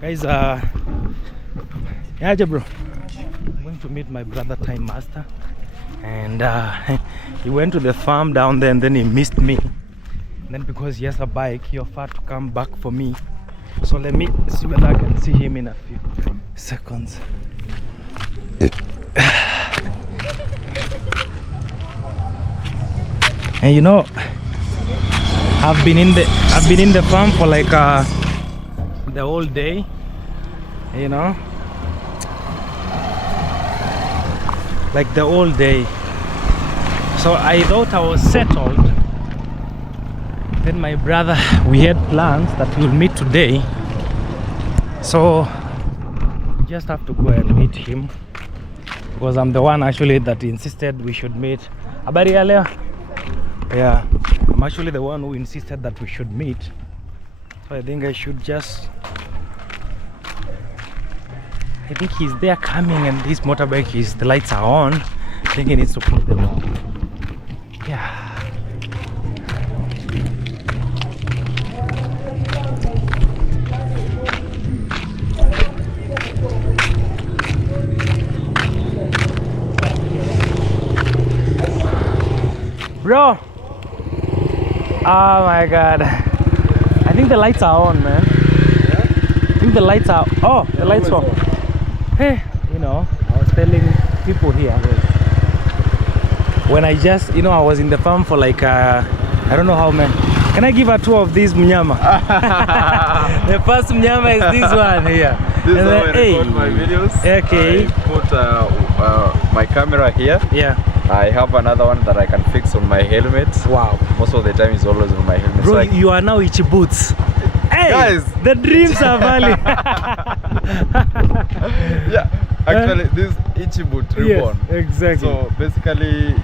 Guys, yeah, bro. I'm going to meet my brother Time Master, and he went to the farm down there, and then he missed me. And then because he has a bike, he offered to come back for me. So let me see whether I can see him in a few seconds. And you know, I've been in the farm for like the whole day, you know, like the whole day. So I thought I was settled. Then my brother, we had plans that we'll meet today, so we just have to go and meet him, because I'm the one actually that insisted we should meet. Habari ya leo? Yeah, I'm actually the one who insisted that we should meet. So I think I should just, I think he's there coming, and this motorbike is, the lights are on. I think he needs to put them on. Yeah. Bro, oh my god, I think the lights are on, man. Yeah? I think the lights are, oh, the lights are on. Hey, you know, I was telling people here, when I just, you know, I was in the farm for like I don't know how many. Can I give a tour of this mnyama? The first mnyama is this one here. This is how I record my videos. Okay. I put my camera here. Yeah. I have another one that I can fix on my helmet. Wow. Most of the time is always on my helmet. Bro, so you are now itchy boots. Hey, guys, the dreams are valid. Yeah, actually this itchy boot reborn. Yes, exactly. So basically,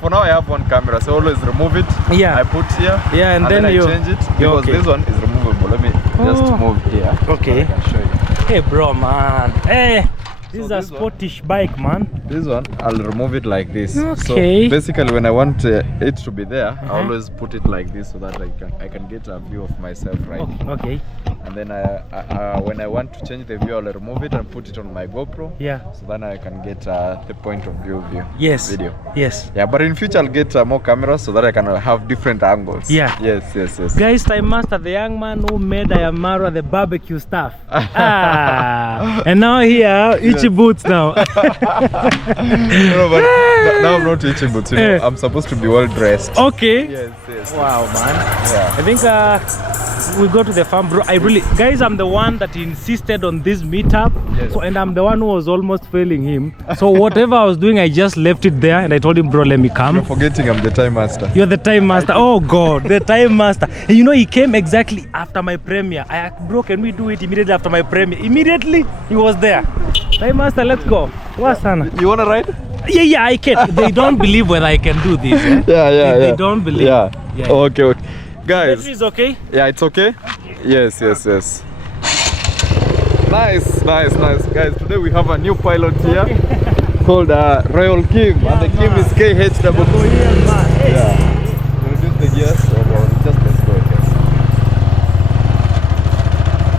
for now I have one camera, so always remove it. Yeah. I put here. Yeah, and then I you change it because okay. this one is removable. Let me just move here. Okay. So I can show you. Hey, bro, man. Hey. This is a sportish bike, man. This one, I'll remove it like this. Okay. So basically, when I want it to be there, I always put it like this so that I can get a view of myself, right? Okay. And then when I want to change the view, I'll remove it and put it on my GoPro. Yeah. So then I can get the point of view yes. video. Yes. Yeah, but in future I'll get more cameras so that I can have different angles. Yeah. Yes. Guys, Time Master, the young man who made Ayamara the barbecue stuff. And now here, itchy boots now. No, but now I'm not itchy boots. You know, I'm supposed to be well dressed. Okay. Yes. Wow, man. Yeah. I think we go to the farm, bro. Guys, I'm the one that insisted on this meetup. Yes. So, and I'm the one who was almost failing him. So whatever I was doing, I just left it there, and I told him, bro, let me come. You're forgetting I'm the Time Master. You're the Time Master. Oh God, the Time Master. And you know, he came exactly after my premiere. I asked, bro, can we do it immediately after my premiere? Immediately, he was there. Time Master, let's go. What's Sana? You wanna ride? Yeah, I can. They don't believe whether I can do this. Eh? Yeah. They don't believe. Yeah. Okay. Guys. This is okay? Yeah, it's okay? Yes. Nice. Guys, today we have a new pilot here called Royal Kim. Yeah, and the Kim is KH. Yeah. Reduce the gears. Just let's go.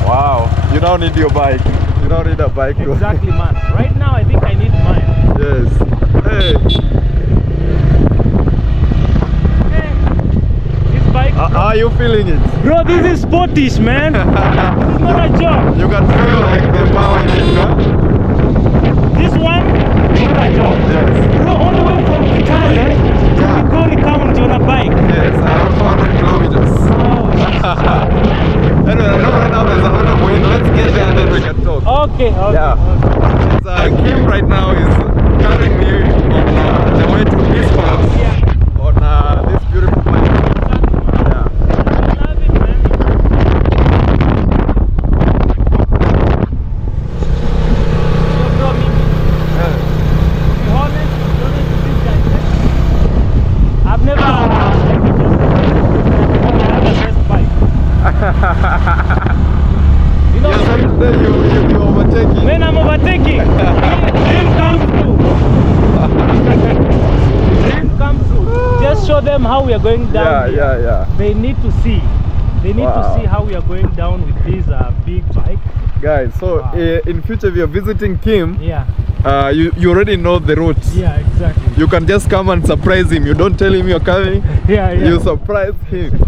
Wow. You now need your bike. You don't need a bike. Exactly, man. Right now, I think I need mine. Yes. Hey. This bike. How are you feeling it? Bro, this is sportish, man. This is not a joke. You can feel like the power in it, huh? This one, not a joke. Yes. Bro, all the way from Kitale to Kori County on a bike. Yes, around 400 kilometers. Oh, anyway, right now there's a lot of wind. Let's get there and then we can talk. okay. Yeah. It's, Kim right now is carrying me on the way to his farm on this beautiful bike. Yeah. I love it, man. Yo, bro, me. To be honest with these guys, I've never had the best bike. You know, Yesterday you overtaking. when I'm overtaking, dream come true. Dream come true. Just show them how we are going down. Yeah. They need to see. They need to see how we are going down with this big bike. Guys, so in future if you're visiting Kim, you already know the route. Yeah, exactly. You can just come and surprise him. You don't tell him you're coming. You surprise him.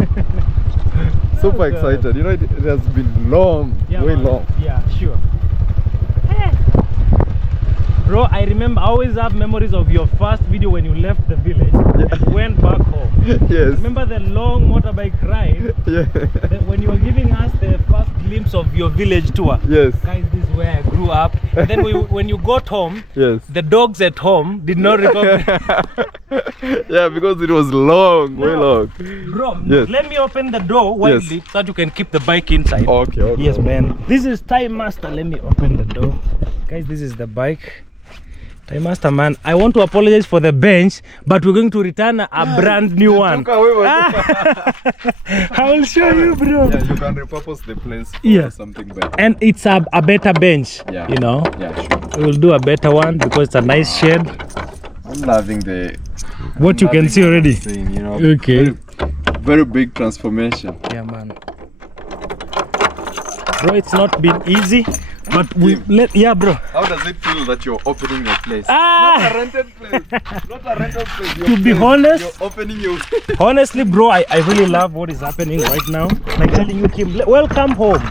Super excited. You know, it has been long, way long. Yeah, sure. Bro, I remember, I always have memories of your first video when you left the village and went back home. Yes. Remember the long motorbike ride? Yeah. When you were giving us the first glimpse of your village tour. Yes. Guys, this is where I grew up. And then when you got home, yes, the dogs at home did not remember. Yeah, because it was long, way long. Bro, yes, let me open the door widely so that you can keep the bike inside. Okay, okay. Yes, man. This is Time Master. Let me open the door. Guys, this is the bike. Time Master, man, I want to apologize for the bench, but we're going to return a brand new one. I will show you, bro. Yeah, you can repurpose the place for something better. And it's a better bench, you know. Yeah, sure. We will do a better one because it's a nice shade. I'm loving the... What you can see already. Scene, you know, okay. Very big transformation. Yeah, man. Bro, it's not been easy. But we bro. How does it feel that you're opening your place? Not a rented place. Not a rented place. To be honest, you're opening your honestly, bro, I really love what is happening right now. Like telling you, Kim, welcome home.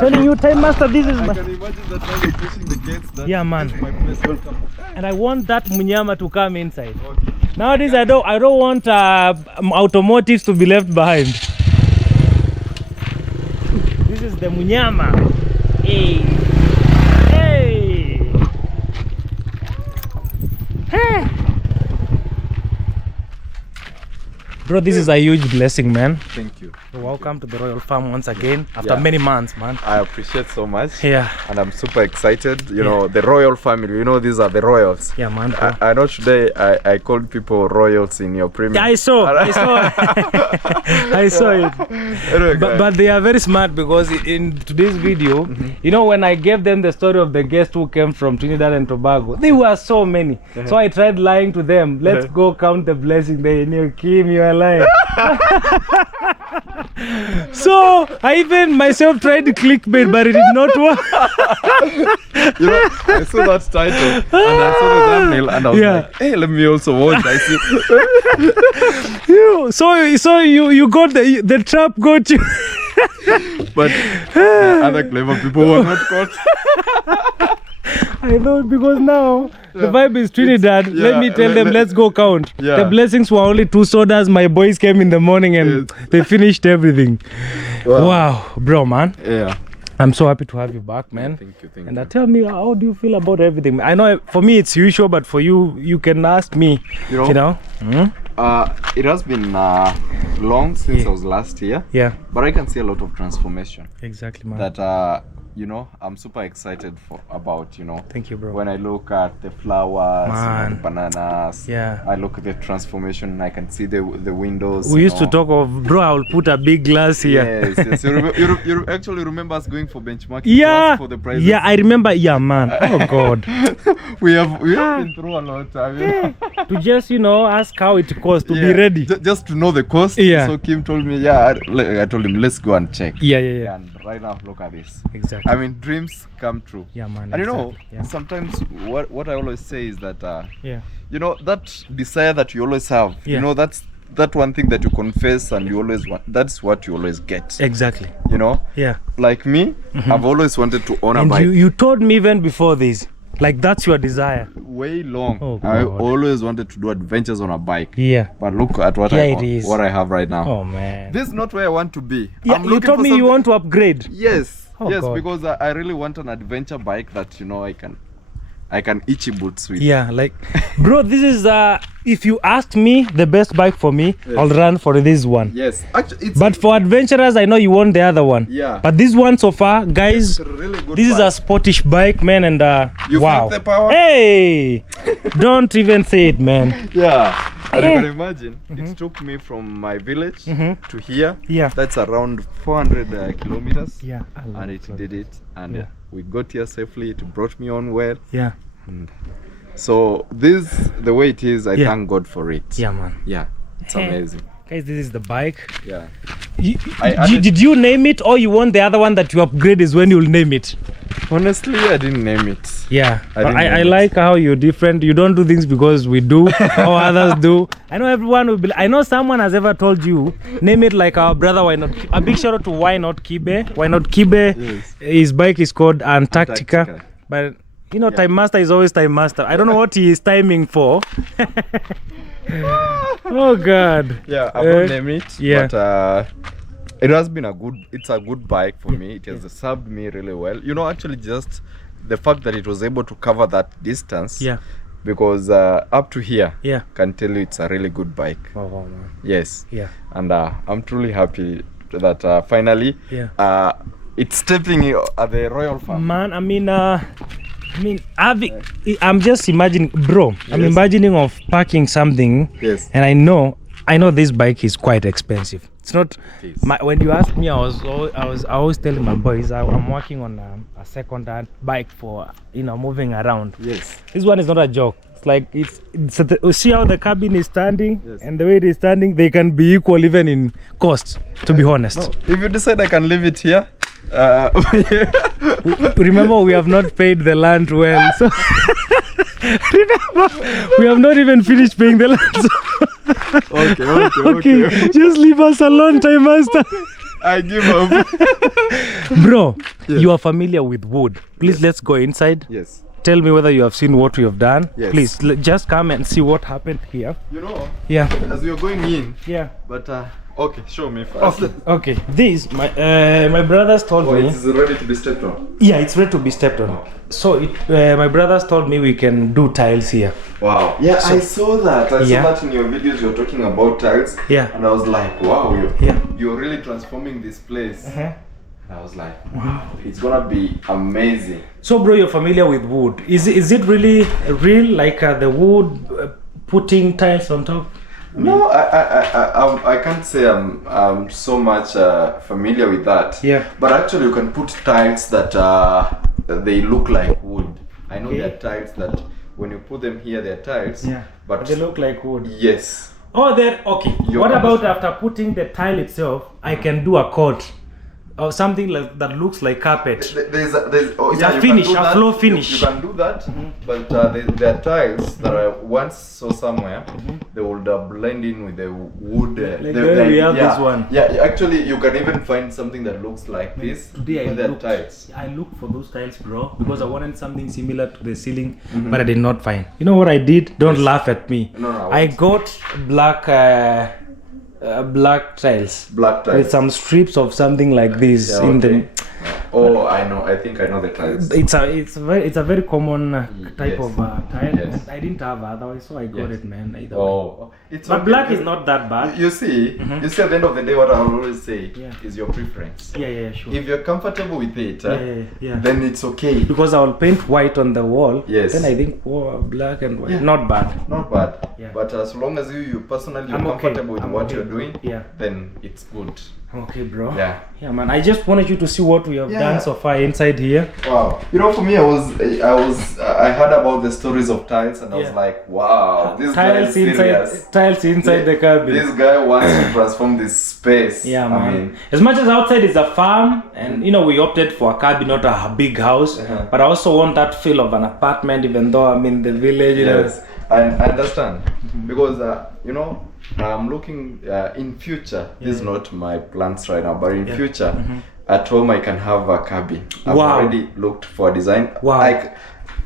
Telling you, Time Master, this is I can imagine that now you're pushing the gates. That man. This is my place. Welcome. And I want that munyama to come inside. Okay. Nowadays, I don't want automotives to be left behind. This is the munyama. Hey. Bro, this is a huge blessing, man. Thank you. So welcome to the Royal Farm once again after many months, man. I appreciate so much. Yeah. And I'm super excited. You know, the royal family, you know, these are the royals. Yeah, man. I know today I called people royals in your premium. Yeah, I saw. I saw it. Anyway, but they are very smart because in today's video, you know, when I gave them the story of the guests who came from Trinidad and Tobago, they were so many. So I tried lying to them. Let's go count the blessing. They knew, Kim, you are lying. So I even myself tried to clickbait, but it did not work. You know, I saw that title and I saw the thumbnail and I was like, hey, let me also watch. I see. So you got the trap got you. But other clever people were not caught. I know, because now the vibe is Trinidad. Let me tell them, let's go count. The blessings were only 2 sodas. My boys came in the morning and they finished everything. Wow, bro, man. Yeah. I'm so happy to have you back, man. Thank you. And tell me, how do you feel about everything? I know for me it's usual, but for you, you can ask me. You know? It has been long since I was last here. Yeah. But I can see a lot of transformation. Exactly, man. That you know, I'm super excited about, you know. Thank you, bro. When I look at the flowers, and bananas, I look at the transformation. I can see the windows. We used to talk of, bro, I will put a big glass here. Yes. You actually remember us going for benchmarking for the prizes? Yeah, I remember. Yeah, man. Oh God. we have been through a lot. To just, you know, ask how it costs to be ready. Just to know the cost. Yeah. So Kim told me, I told him, let's go and check. Yeah. And right now, look at this. Exactly. I mean, dreams come true. Yeah, man. And you know, sometimes what I always say is that, you know, that desire that you always have, you know, that's that one thing that you confess and you always want, that's what you always get. Exactly. You know? Yeah. Like me, I've always wanted to own a bike. You told me even before this, like that's your desire. Way long. Oh, I always wanted to do adventures on a bike. Yeah. But look at what I have right now. Oh man. This is not where I want to be. Yeah, you told me you want to upgrade. Yes. Oh, yes, God. because I really want an adventure bike that, you know, I can itchy boots with. Yeah, like, bro, this is if you asked me the best bike for me, I'll run for this one. Yes, actually, but for adventurers, I know you want the other one. Yeah. But this one so far, guys, really good this is a sportish bike, man, and you wow. felt the power? Hey, don't even say it, man. Yeah. And you can imagine, it took me from my village to here. Yeah. That's around 400 kilometers. Yeah. And it did it. And we got here safely. It brought me on well. Yeah. So this, the way it is, I thank God for it. Yeah, man. Yeah. It's amazing. Guys, this is the bike. Yeah. Did you name it, or you want the other one that you upgrade is when you'll name it? Honestly, I didn't name it. Yeah, I like how you're different. You don't do things because we do or others do. I know everyone will be. I know someone has ever told you name it like our brother. Why not? A big shout out to Why Not Kibe. Why Not Kibe? Yes. His bike is called Antarctica. But you know, Time Master is always Time Master. I don't know what he is timing for. Oh God. Yeah, I won't name it. Yeah. But it has been it's a good bike for me. It has served me really well. You know, actually just the fact that it was able to cover that distance. Yeah. Because up to here, yeah, can tell you it's a really good bike. Oh, man. Yes. Yeah. And I'm truly happy that finally, it's stepping at the royal farm. Man, I'm just imagining, bro. Yes. I'm imagining of packing something. Yes. And I know this bike is quite expensive. It's not. When you asked me, I was always telling my boys I'm working on a second-hand bike for moving around. Yes. This one is not a joke. It's like see how the cabin is standing, yes, and the way it is standing, they can be equal even in cost. To be honest. No, if you decide I can leave it here. Remember, we have not paid the land well, so remember, we have not even finished paying the land. So okay. Just leave us alone, Time Master. I give up. Bro, yes, you are familiar with wood. Please, let's go inside. Yes. Tell me whether you have seen what we have done. Yes. Please, just come and see what happened here. You know, yeah, as we are going in. Yeah. But okay, show me first. Okay. This my brothers told me. It is ready to be stepped on. Yeah, it's ready to be stepped on. Okay. So my brothers told me we can do tiles here. Wow. Yeah, so, I saw that. I saw that in your videos. You're talking about tiles. Yeah. And I was like, wow, you're really transforming this place. And I was like, wow, it's gonna be amazing. So, bro, you're familiar with wood. Is it really real, like the wood putting tiles on top? No, I can't say I'm so much familiar with that. Yeah. But actually, you can put tiles that they look like wood. I know there are tiles that when you put them here, they're tiles. Yeah. But they look like wood. Yes. Oh, they're okay. What about after putting the tile itself? I can do a coat or something like that looks like carpet. There's a finish, a floor finish. You can do that, but there are tiles that I once saw somewhere. They would blend in with the wood. We have this one. Yeah, actually, you can even find something that looks like this. Today I looked for those tiles, bro, because I wanted something similar to the ceiling, but I did not find. You know what I did? Don't laugh at me. No, I got black tiles with some strips of something like this in the. Oh, I know. I think I know the tiles. It's a very common type of tile. Yes. I didn't have otherwise, so I got it, man. Either way. But black is not that bad. You see, at the end of the day, what I always say is your preference. Yeah, sure. If you're comfortable with it, then it's okay. Because I'll paint white on the wall. Yes. Then I think, black and white. Not bad. Not bad. Yeah. But as long as you personally you're comfortable with what you're doing, then it's good. Okay, bro. Yeah, man. I just wanted you to see what we have done so far inside here. Wow. You know, for me, I heard about the stories of tiles, and I was like, wow, this guy is serious. Tiles inside the cabin. This guy wants to transform this space. Yeah, man. I mean, as much as outside is a farm, and we opted for a cabin, not a big house. But I also want that feel of an apartment, even though I'm in the village. Yes, I understand because I'm looking in future. This is not my plans right now, but in future, at home I can have a cabin. I've already looked for a design. Wow.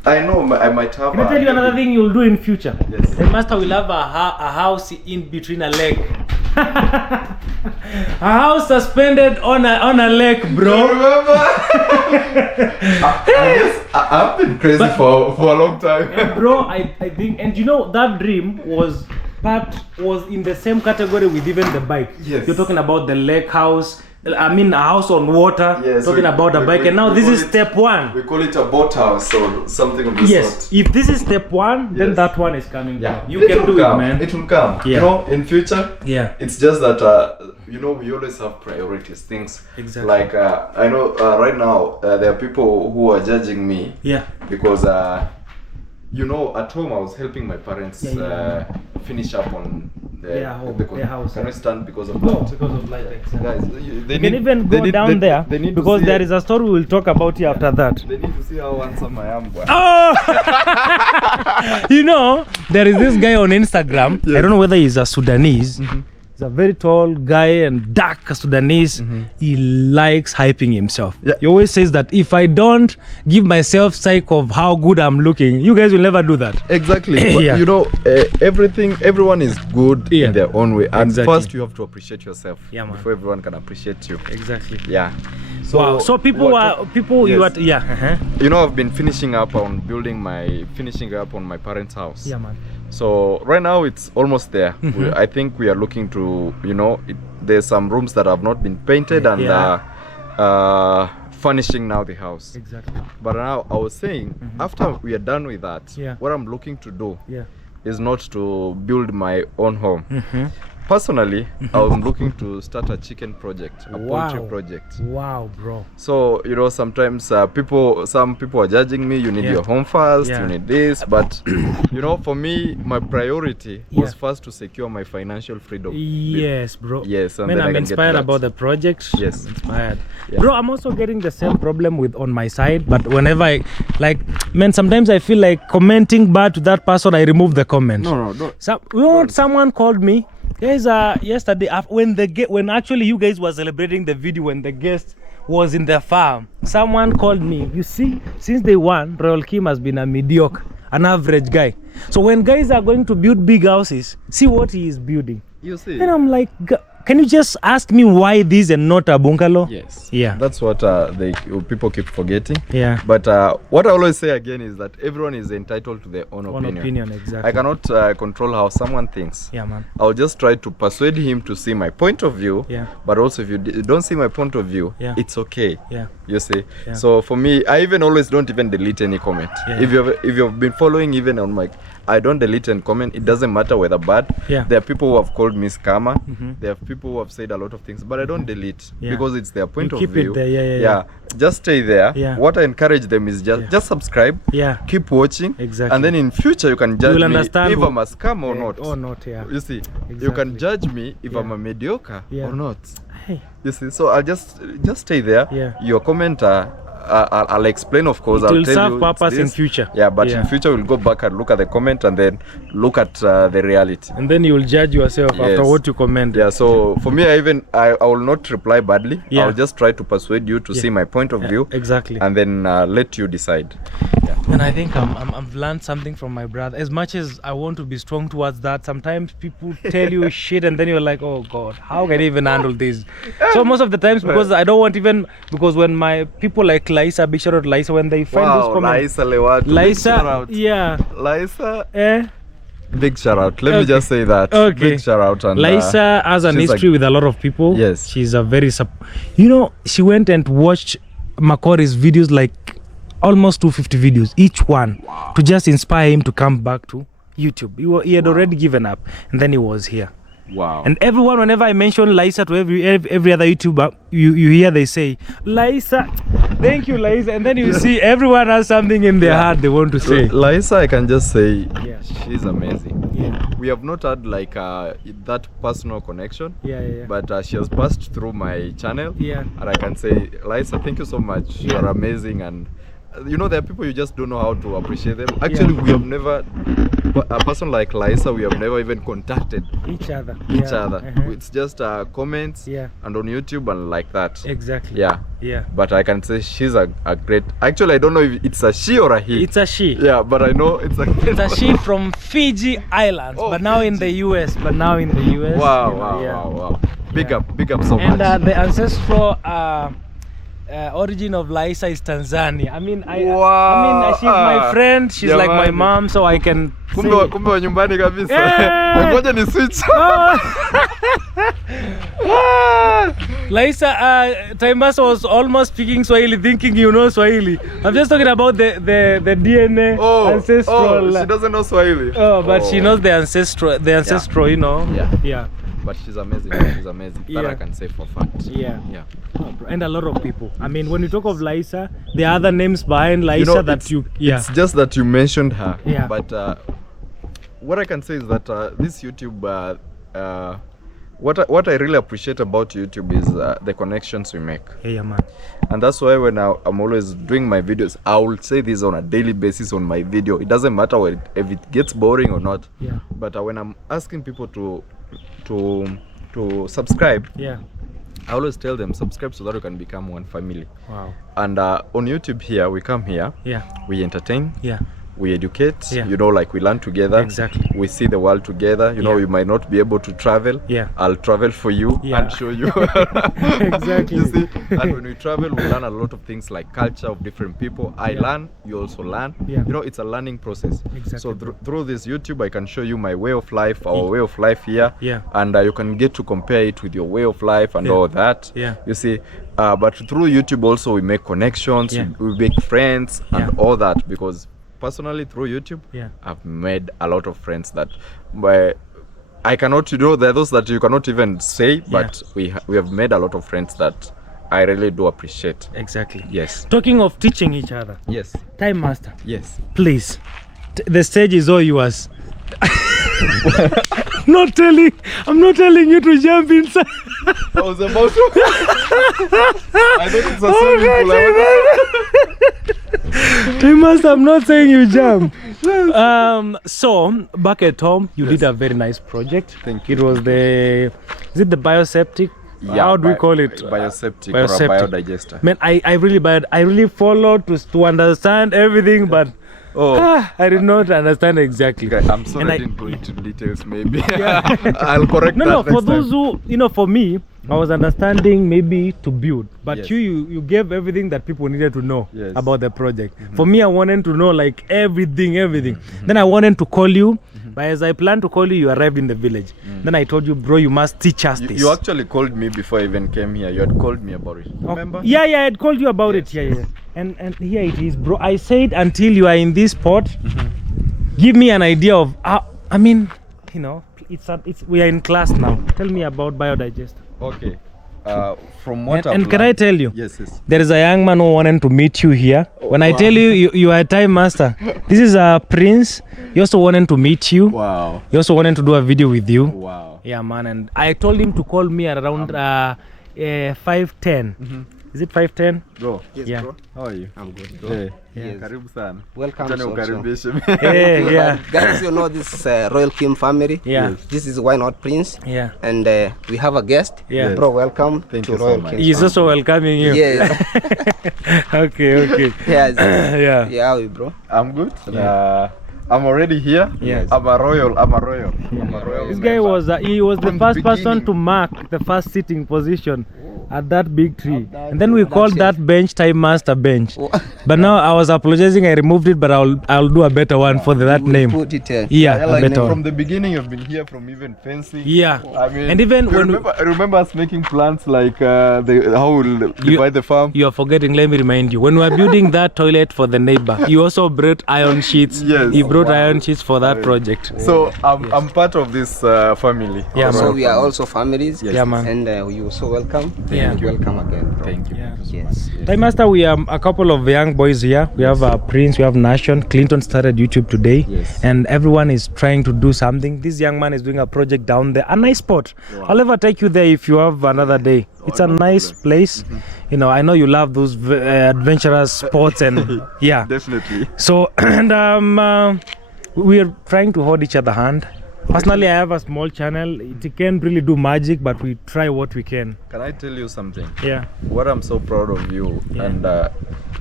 I know I might have. Can I tell you another thing you'll do in future? Yes. The master will have a house in between a lake. A house suspended on a lake, bro. You remember? I've been crazy for a long time. Bro, I think, and that dream was in the same category with even the bike. Yes. You're talking about the lake house. I mean, a house on water. Yes, talking about a bike, and now this is step one. We call it a boat house or something of this sort. If this is step one, then that one is coming down. You can do it, man. It will come. Yeah. In future. Yeah. It's just that we always have priorities. Things. Exactly. Like I know right now there are people who are judging me. Yeah. Because at home I was helping my parents finish up on their house. Can we stand because of No, that? because of light. Exactly. Guys, You can even go down there because there is a story we'll talk about here after that. They need to see how handsome I am. Boy. Oh! You know, there is this guy on Instagram. Yes. I don't know whether he's a Sudanese. He's a very tall guy and dark Sudanese. He likes hyping himself. Yeah. He always says that if I don't give myself psych of how good I'm looking, you guys will never do that. Exactly. But, Yeah. you know, everyone is good in their own way. And Exactly. first, you have to appreciate yourself before everyone can appreciate you. Exactly. Yeah. Wow. So people you are You know, I've been finishing up on my parents' house. Yeah, man. So right now it's almost there. I think we are looking to, you know, there's some rooms that have not been painted and furnishing now the house. Exactly. But now I was saying, after we are done with that, what I'm looking to do is not to build my own home. Personally, I'm looking to start a chicken project, a poultry project. Wow, bro. So, you know, sometimes some people are judging me, you need your home first, you need this, but you know, for me, my priority was first to secure my financial freedom. Yes, bro. Yes, and man, then I'm inspired about the project. Yes. I'm inspired. Bro, I'm also getting the same problem with on my side, but whenever I man, sometimes I feel like commenting bad to that person, I remove the comment. No. Someone called me. Guys, yesterday when actually you guys were celebrating the video when the guest was in the farm, someone called me. You see, since day one, Royal Kim has been an average guy. So when guys are going to build big houses, see what he is building. You see. And I'm like, can you just ask me why this and not a bungalow? Yes. Yeah. That's what people keep forgetting. Yeah. But what I always say again is that everyone is entitled to their own opinion. Exactly. I cannot control how someone thinks. Yeah, man. I'll just try to persuade him to see my point of view. Yeah. But also, if you don't see my point of view, it's okay. Yeah. You see. Yeah. So for me, I always don't even delete any comment. Yeah. If you've been following even on my, I don't delete any comment. It doesn't matter whether bad. Yeah. There are people who have called me scammer. There are people who have said a lot of things, but I don't delete because it's their point of view. Keep it there. Yeah. Just stay there. Yeah. What I encourage them is just subscribe. Yeah. Keep watching. Exactly. And then in future you can judge me if I'm a scam or not. Or not. Yeah. You see, Exactly. you can judge me if I'm a mediocre or not. Hey. You see, so I'll just stay there. Yeah. Your comment, I'll explain, of course. It I'll will tell serve you purpose it's in this. future. Yeah, but in future we'll go back and look at the comment and then look at the reality. And then you'll judge yourself after what you comment. Yeah, so for me, I will not reply badly. Yeah. I'll just try to persuade you to see my point of view. Exactly. And then let you decide. Yeah. And I think I've learned something from my brother. As much as I want to be strong towards that, sometimes people tell you shit and then you're like, oh God, how can I even handle this? So most of the times, because I don't want because when my people like Laisa, big shout out Laisa, when they find those comments. Laisa, yeah. Laisa, big shout out. Let me just say that. Okay. Big shout out. And Laisa has an history with a lot of people. Yes. She's a very, she went and watched Makori's videos, like almost 250 videos, each one, to just inspire him to come back to YouTube. He had already given up, and then he was here. Wow. And everyone, whenever I mention Laisa to every other YouTuber, you hear they say, Laisa, thank you, Laisa. And then you see everyone has something in their heart they want to say. Laisa, I can just say, she's amazing. Yeah. We have not had like that personal connection. Yeah. But she has passed through my channel. Yeah. And I can say, Laisa, thank you so much. You are amazing. And you know, there are people you just don't know how to appreciate them. Actually, we have never, a person like Laisa, we have never even contacted each other. It's just comments and on YouTube and like that. Exactly. Yeah. But I can say she's a great, actually I don't know if it's a she or a he. It's a she. Yeah, but I know it's a she from Fiji Islands, but now in the US. Wow. Big up so much. And the ancestral origin of Laisa is Tanzania. I mean, she's my friend. She's like my mom, so I can. Kumbe wa nyumbani kabisa. Ngoja ni switch. Laisa, Taimasa was almost speaking Swahili, thinking you know Swahili. I'm just talking about the DNA ancestral. Oh, she doesn't know Swahili. But she knows the ancestral, you know. Yeah. But she's amazing. That I can say for fact. Yeah. And a lot of people. I mean, when you talk of Laisa, there are other names behind Laisa It's just that you mentioned her. Yeah. But what I can say is that this YouTube, what I really appreciate about YouTube is the connections we make. Yeah, man. And that's why when I'm always doing my videos, I will say this on a daily basis on my video. It doesn't matter if it gets boring or not. Yeah. But when I'm asking people to subscribe, yeah, I always tell them subscribe so that we can become one family. Wow. And on YouTube here, we come here. Yeah. We entertain. Yeah. We educate, yeah. You know, like we learn together. Exactly. We see the world together. You know, you might not be able to travel. Yeah. I'll travel for you and show you. Exactly. You see, and when we travel, we learn a lot of things like culture of different people. I learn, you also learn. Yeah. You know, it's a learning process. Exactly. So through this YouTube, I can show you my way of life, our way of life here. Yeah. And you can get to compare it with your way of life and all that. Yeah. You see, but through YouTube also we make connections, we make friends and all that, because personally through YouTube, I've made a lot of friends that I cannot, you know, there are those that you cannot even say, but we have made a lot of friends that I really do appreciate. Exactly. Yes. Talking of teaching each other. Yes. Time Master. Yes. Please, the stage is all yours. I'm not telling you to jump inside. I was about to. I thought it's a swimming pool. Time Master, I'm not saying you jump. So back at home, you did a very nice project. Thank you. It was is it the bioseptic? Yeah, how do we call it? Bioseptic or a biodigester. Man, I really followed to understand everything, but I did not understand exactly. Okay, I'm sorry I didn't go into details. Maybe I'll correct that. No, for next those time. who, for me, I was understanding maybe to build, but you gave everything that people needed to know about the project. For me, I wanted to know like everything. Then I wanted to call you, but as I planned to call you, you arrived in the village. Then I told you, bro, you must teach us this. You actually called me before I even came here. You had called me about it. Remember? Yeah, I had called you about it. Yeah. And here it is, bro. I said until you are in this spot, give me an idea of. I mean, you know, we are in class now. Tell me about biodigester. Okay. From what and can I tell you? Yes. There is a young man who wanted to meet you here. When I tell you are a Time Master, this is a Prince. He also wanted to meet you. Wow. He also wanted to do a video with you. Wow. Yeah, man. And I told him to call me at around 5:10. Is it 5:10? Bro. Yes, bro. How are you? I'm good, bro. Hey. Yes. Karibu sana. Welcome. Yeah. Guys, you know this Royal Kim family. Yeah. This is Why Not Prince. Yeah. And we have a guest. Yeah. Bro, welcome Thank to you so Royal much. Kim. He's also welcoming you. Yes. Okay. Yes. Yeah. Yeah, how are you, bro? I'm good. I'm already here. Yes. I'm a royal. This guy was he was the From first the person beginning. to mark the first sitting position at that big tree, and then we called that bench Time Master bench. But now I was apologizing, I removed it, but I'll do a better one for that We'll name. Put it, Yeah, a Like better one. from the beginning, you've been here from even fencing. Yeah. I mean, And even when I remember us making plans like how we'll divide the farm. you are forgetting, let me remind you, when we were building that toilet for the neighbor, you also brought iron sheets. Yes. He brought iron sheets for that project. So I'm part of this family. Yeah, So man. we are also families. Yeah, man. And you're so welcome. Yeah. Welcome again, bro. Thank you. Yeah. Yes. Time Master, we are a couple of young boys here. We have Prince, we have Nation. Clinton started YouTube today, and everyone is trying to do something. This young man is doing a project down there, a nice spot. I'll ever take you there if you have another day. It's a nice place. You know, I know you love those adventurous sports, and yeah, Definitely. So and we are trying to hold each other hand. Personally, I have a small channel. It can't really do magic, but we try what we can. Can I tell you something? Yeah. What I'm so proud of you, and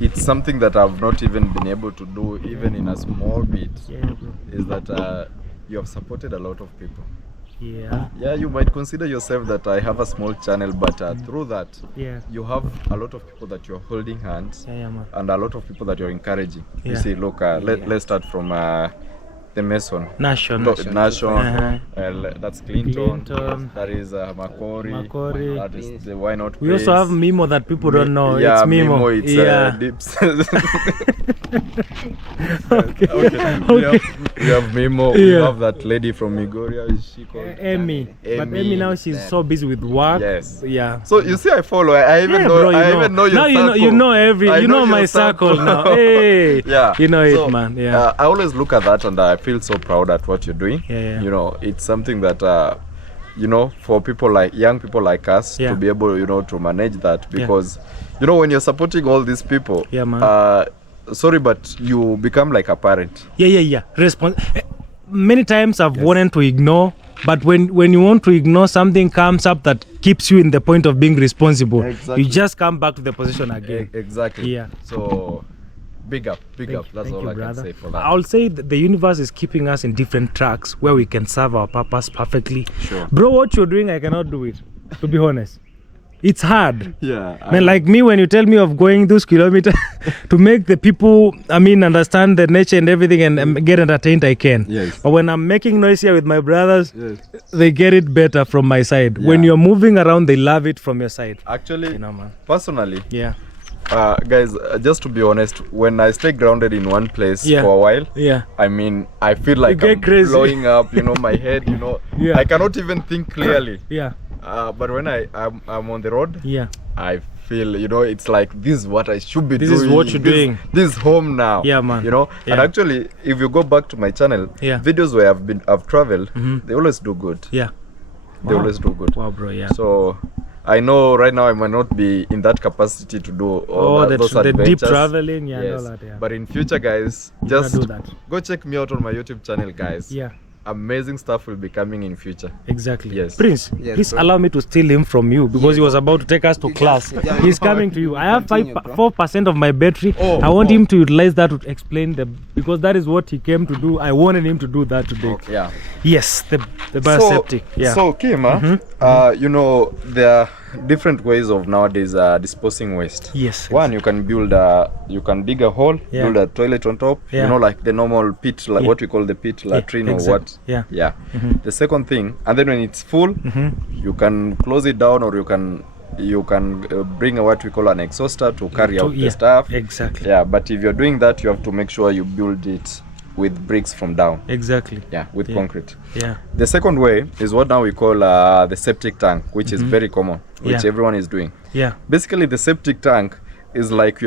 it's something that I've not even been able to do, even in a small bit, is that you have supported a lot of people. Yeah. Yeah, you might consider yourself that I have a small channel, but through that, you have a lot of people that you're holding hands, Man. and a lot of people that you're encouraging. You Yeah. see, look, let's start from the Mason. Nation. That's Clinton. That is Makori. That is the Why Not We also have Mimo that people don't know. Yeah, it's Mimo. It's Dips. Okay. We have Mimo. We have that lady from Migoria. Is she called? Emmy. But Emmy now she's so busy with work. Yes. Yeah. So you see, I follow. I even know. Bro, I even know your now circle. you know every. I You know my your circle now. Hey. Yeah. You know So, it, man. Yeah. I always look at that and I feel so proud at what you're doing. Yeah. You know, it's something that you know, for people like young people like us to be able, you know, to manage that, because you know, when you're supporting all these people, sorry, but you become like a parent. Many times I've wanted to ignore, but when you want to ignore, something comes up that keeps you in the point of being responsible. You just come back to the position again. So big up. That's all I can say for that. I'll say that the universe is keeping us in different tracks where we can serve our purpose perfectly. Bro, what you're doing, I cannot do it, to be honest. It's hard. Man, like me, when you tell me of going those kilometers to make the people, understand the nature and everything and get entertained, I can. But when I'm making noise here with my brothers, they get it better from my side. When you're moving around, they love it from your side. Actually, you know, man. Personally, guys, just to be honest, when I stay grounded in one place for a while, I feel like I'm blowing up, you know, my head, you know, I cannot even think clearly. But when I'm on the road, I feel, you know, it's like, this is what I should be doing. This is what you're doing. This is home now. Man. You know, and actually, if you go back to my channel, videos where I've traveled, they always do good. They always do good. Wow, bro. So I know right now I might not be in that capacity to do all those the adventures. deep traveling, and all that. But in future, guys, just go check me out on my YouTube channel, guys. Amazing stuff will be coming in future. Exactly. Prince, please allow me to steal him from you, because he was about to take us to class. He's coming to you. I have 4% of my battery. I want him to utilize that to explain because that is what he came to do. I wanted him to do that today. Yes, the bioseptic. So Kima, you know, there are different ways of nowadays disposing waste. One, you can build you can dig a hole, build a toilet on top, you know, like the normal pit, like what we call the pit latrine or what. The second thing, and then when it's full, you can close it down, or you can bring what we call an exhauster to carry out the stuff. But if you're doing that, you have to make sure you build it with bricks from down. With concrete. The second way is what now we call the septic tank, which is very common, which everyone is doing. Basically, the septic tank is like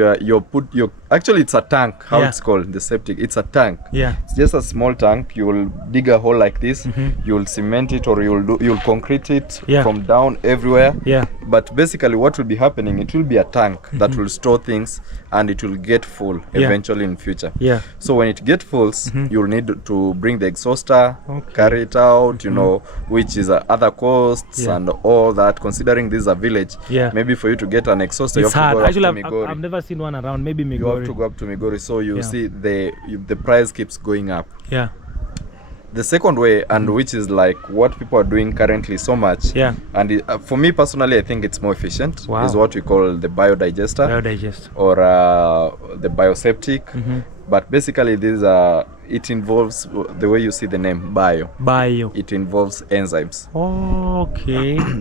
actually it's a tank. How it's called, the septic, it's a tank. It's just a small tank. You will dig a hole like this, you'll cement it, or you'll concrete it from down everywhere. But basically what will be happening, it will be a tank that will store things, and it will get full eventually in future. So when it gets full, you'll need to bring the exhauster, carry it out, you know, which is other costs and all that. Considering this is a village, maybe for you to get an exhauster, it's you have hard. to go up to Migori. I've never seen one around. Maybe Migori. You have to go up to Migori, so you see the price keeps going up. The second way, and which is like what people are doing currently so much, and for me personally, I think it's more efficient, is what we call the biodigester, or the bioseptic. But basically, it involves, the way you see the name bio, it involves enzymes.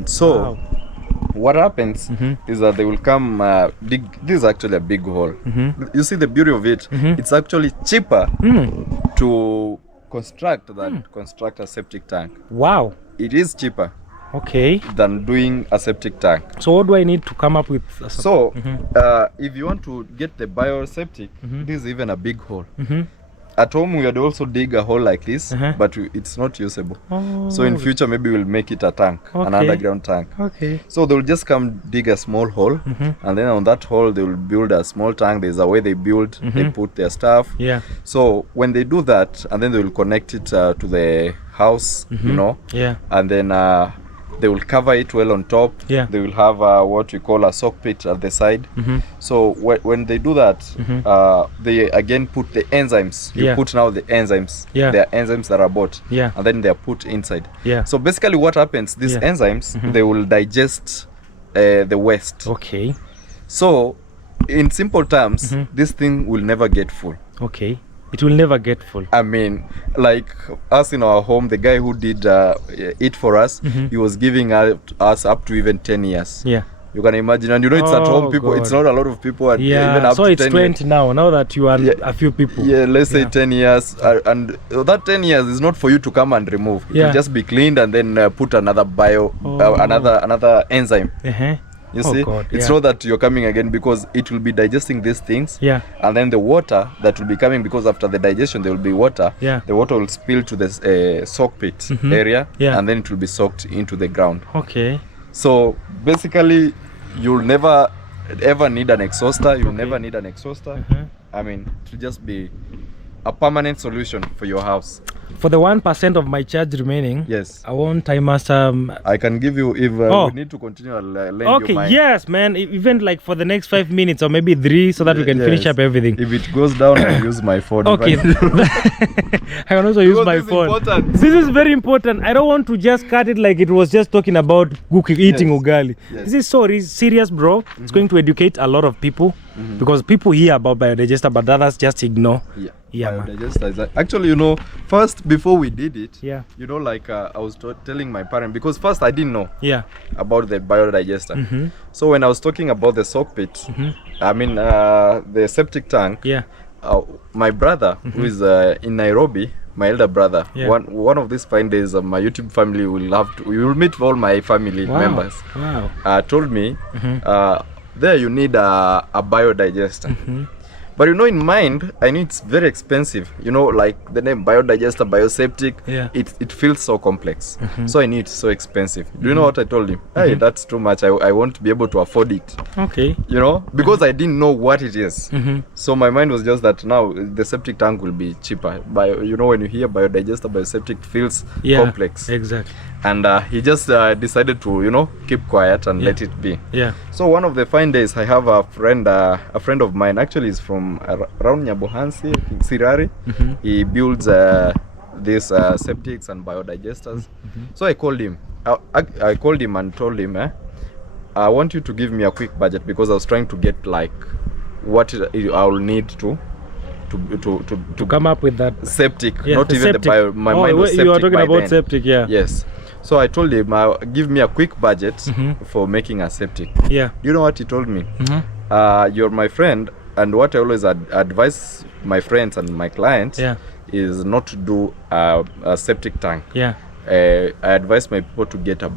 So what happens is that they will come dig. This is actually a big hole. You see the beauty of it. It's actually cheaper to construct a septic tank. It is cheaper than doing a septic tank. So what do I need to come up with? So if you want to get the bioseptic, this is even a big hole. At home we would also dig a hole like this, but it's not usable. So in future maybe we'll make it a tank, an underground tank. So they'll just come dig a small hole, and then on that hole they will build a small tank. There's a way they build, they put their stuff. So when they do that, and then they will connect it to the house, you know, and then they will cover it well on top. They will have what we call a soak pit at the side. So when they do that, they again put the enzymes. You put now the enzymes. There are enzymes that are bought, and then they are put inside. So basically what happens, these enzymes, they will digest the waste. So in simple terms, this thing will never get full. It will never get full. I mean, like us in our home, the guy who did it for us, he was giving us up to even 10 years. You can imagine, and you know, it's at home people. It's not a lot of people. Even up so to it's 10 20 years. now that you are a few people. Let's say 10 years, and that 10 years is not for you to come and remove. It will just be cleaned and then put another another enzyme. You see, God, it's not that you're coming again, because it will be digesting these things. Yeah. And then the water that will be coming, because after the digestion there will be water. Yeah. The water will spill to the soak pit area. Yeah. And then it will be soaked into the ground. Okay. So basically, you'll never ever need an exhauster. You'll never need an exhauster. I mean, it will just be a permanent solution for your house. For the 1% of my charge remaining, Yes, I must I can give you, if we need to continue, I'll lend you mine. Yes, man. Even like for the next 5 minutes or maybe 3, so that we can finish up everything. If it goes down, I'll use my phone. Okay. I can also use my phone. Important. This is very important. I don't want to just cut it like it was just talking about eating ugali. Yes. This is so serious, bro. It's going to educate a lot of people, because people hear about biodigester, but others just ignore. Yeah, man. Biodigester is actually, first, before we did it, Yeah. like I was telling my parent, because first I didn't know Yeah. about the biodigester. So when I was talking about the soak pit, I mean the septic tank, Yeah. my brother who is in Nairobi, my elder brother, one of these fine days, my YouTube family we will meet all my family members. Wow. Told me there you need a biodigester. But in mind, I know it's very expensive. Like the name biodigester, bioseptic, it feels so complex. So I need so expensive. Do you know what I told him? Hey, that's too much. I won't be able to afford it. Okay. Because I didn't know what it is. So my mind was just that now the septic tank will be cheaper. When you hear biodigester, bioseptic, it feels complex. Exactly. And he just decided to, keep quiet and let it be. Yeah. So one of the fine days, I have a friend of mine. Actually, is from around Nyabohansi, Sirari. He builds these septics and biodigesters. So I called him. I called him and told him, I want you to give me a quick budget, because I was trying to get like what I will need to come up with that septic, Yeah, not the even septic. the bio. My mind was septic. You are talking by about then. septic, yeah. Yes. So I told him, give me a quick budget for making a septic. Yeah. You know what he told me? You're my friend, and what I always advise my friends and my clients is not to do a septic tank. Yeah. I advise my people to get a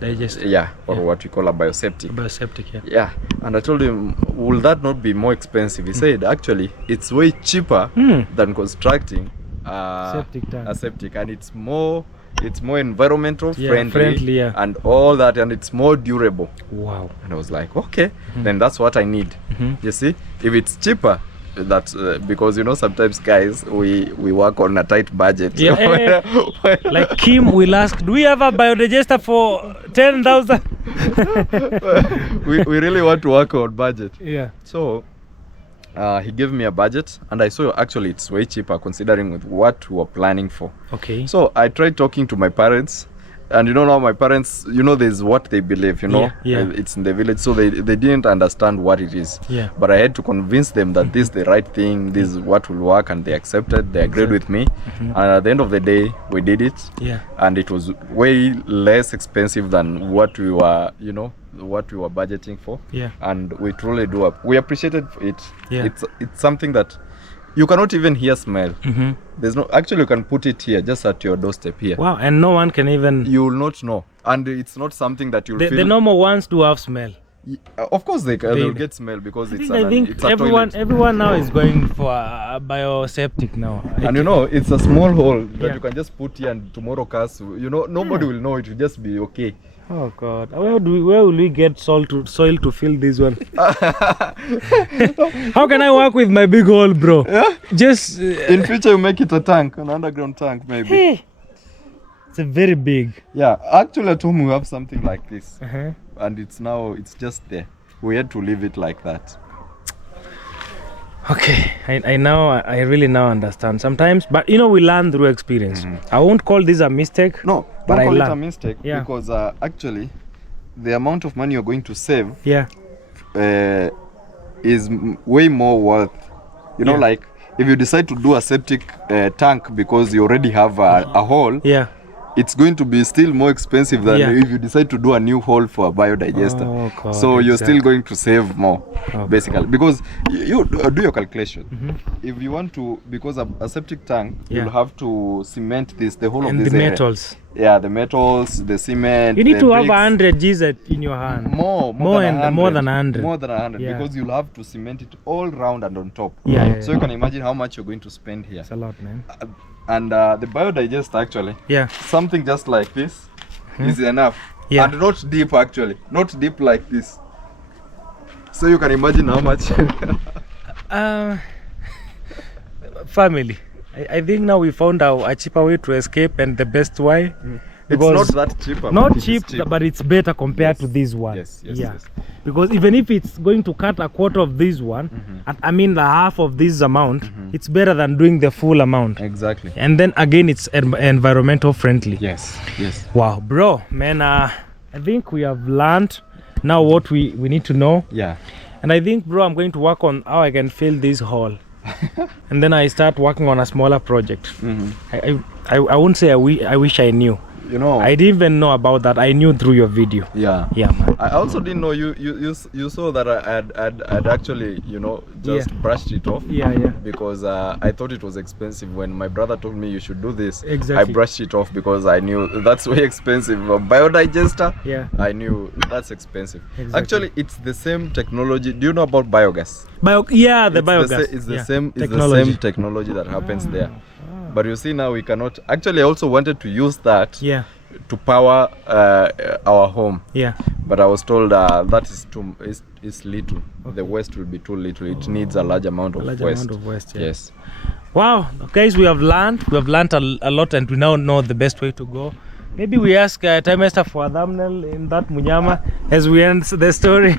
digester. Or what we call a bioseptic. Bioseptic, yeah. Yeah, and I told him, will that not be more expensive? He said, actually, it's way cheaper than constructing septic tank. a septic, and it's more environmental friendly, and all that, and it's more durable. Wow. And I was like, okay, then that's what I need. You see, if it's cheaper, that's because sometimes guys we work on a tight budget. Like Kim will ask, do we have a biodigester for 10,000? we really want to work on budget. Yeah. So he gave me a budget, and I saw actually it's way cheaper considering with what we were planning for. Okay. So I tried talking to my parents, and now my parents, there's what they believe, it's in the village, so they didn't understand what it is. Yeah. But I had to convince them that this is the right thing, this is what will work, and they accepted, they agreed with me. And at the end of the day, we did it. Yeah. And it was way less expensive than what we were, what we were budgeting for. Yeah. And we truly do we appreciated it. Yeah. It's something that you cannot even hear smell. There's no, actually you can put it here, just at your doorstep here. Wow, and no one can even... You will not know. And it's not something that you'll feel... The normal ones do have smell. Of course they'll get smell, because it's I think it's a toilet. everyone now is going for a bioseptic now. And it's a small hole that you can just put here, and tomorrow cars, nobody will know. It will just be okay. Oh God, where will we get soil to fill this one? How can I work with my big hole, bro? Yeah? Just in future you make it a tank, an underground tank maybe. Hey, it's a very big. Yeah, actually at home we have something like this, and it's just there. We had to leave it like that. Okay, I really now understand sometimes, but we learn through experience. I won't call this a mistake. No, but don't I call learn. it a mistake, because actually the amount of money you're going to save is way more worth. Like if you decide to do a septic tank because you already have a hole, it's going to be still more expensive than if you decide to do a new hole for a biodigester. Oh, God, so you're still going to save more, basically, because you do your calculation. If you want to, because a septic tank, you'll have to cement the whole of this the area. metals. yeah, the metals, the cement. You need the to have bricks. 100 G's in your hand. More More than 100. More than 100 Yeah. because you'll have to cement it all round and on top. Yeah. So you can imagine how much you're going to spend here. It's a lot, man. And the biodigest actually, Yeah. something just like this is enough. Yeah. And not deep actually, not deep like this. So you can imagine how much. Family. I think now we found a cheaper way to escape and the best way. It's not that cheaper. Not but it is cheap, but it's better compared to this one. Yes, yeah. yes. Because even if it's going to cut a quarter of this one, and I mean the half of this amount, it's better than doing the full amount. Exactly. And then again, it's environmental friendly. Yes, yes. Wow, bro, man, I think we have learned now what we need to know. Yeah. And I think, bro, I'm going to work on how I can fill this hole. And then I start working on a smaller project. I won't say I wish I knew. You know, I didn't even know about that. I knew through your video. yeah, man. I also didn't know you saw that I'd actually, you know, just brushed it off. Yeah. Because I thought it was expensive. When my brother told me you should do this, Exactly. I brushed it off because I knew that's way expensive. A biodigester, Yeah. I knew that's expensive. Exactly. Actually, it's the same technology. Do you know about biogas? The biogas. It's the Yeah. same. It's Technology. the same technology that happens there. But you see now we cannot. Actually, I also wanted to use that Yeah. to power our home. Yeah. But I was told that is little. Okay. The waste will be too little. It needs a large amount of waste. Yeah. Yes. Wow, guys, we have learned a lot, and we now know the best way to go. Maybe we ask Time Master for a thumbnail in that Munyama as we end the story.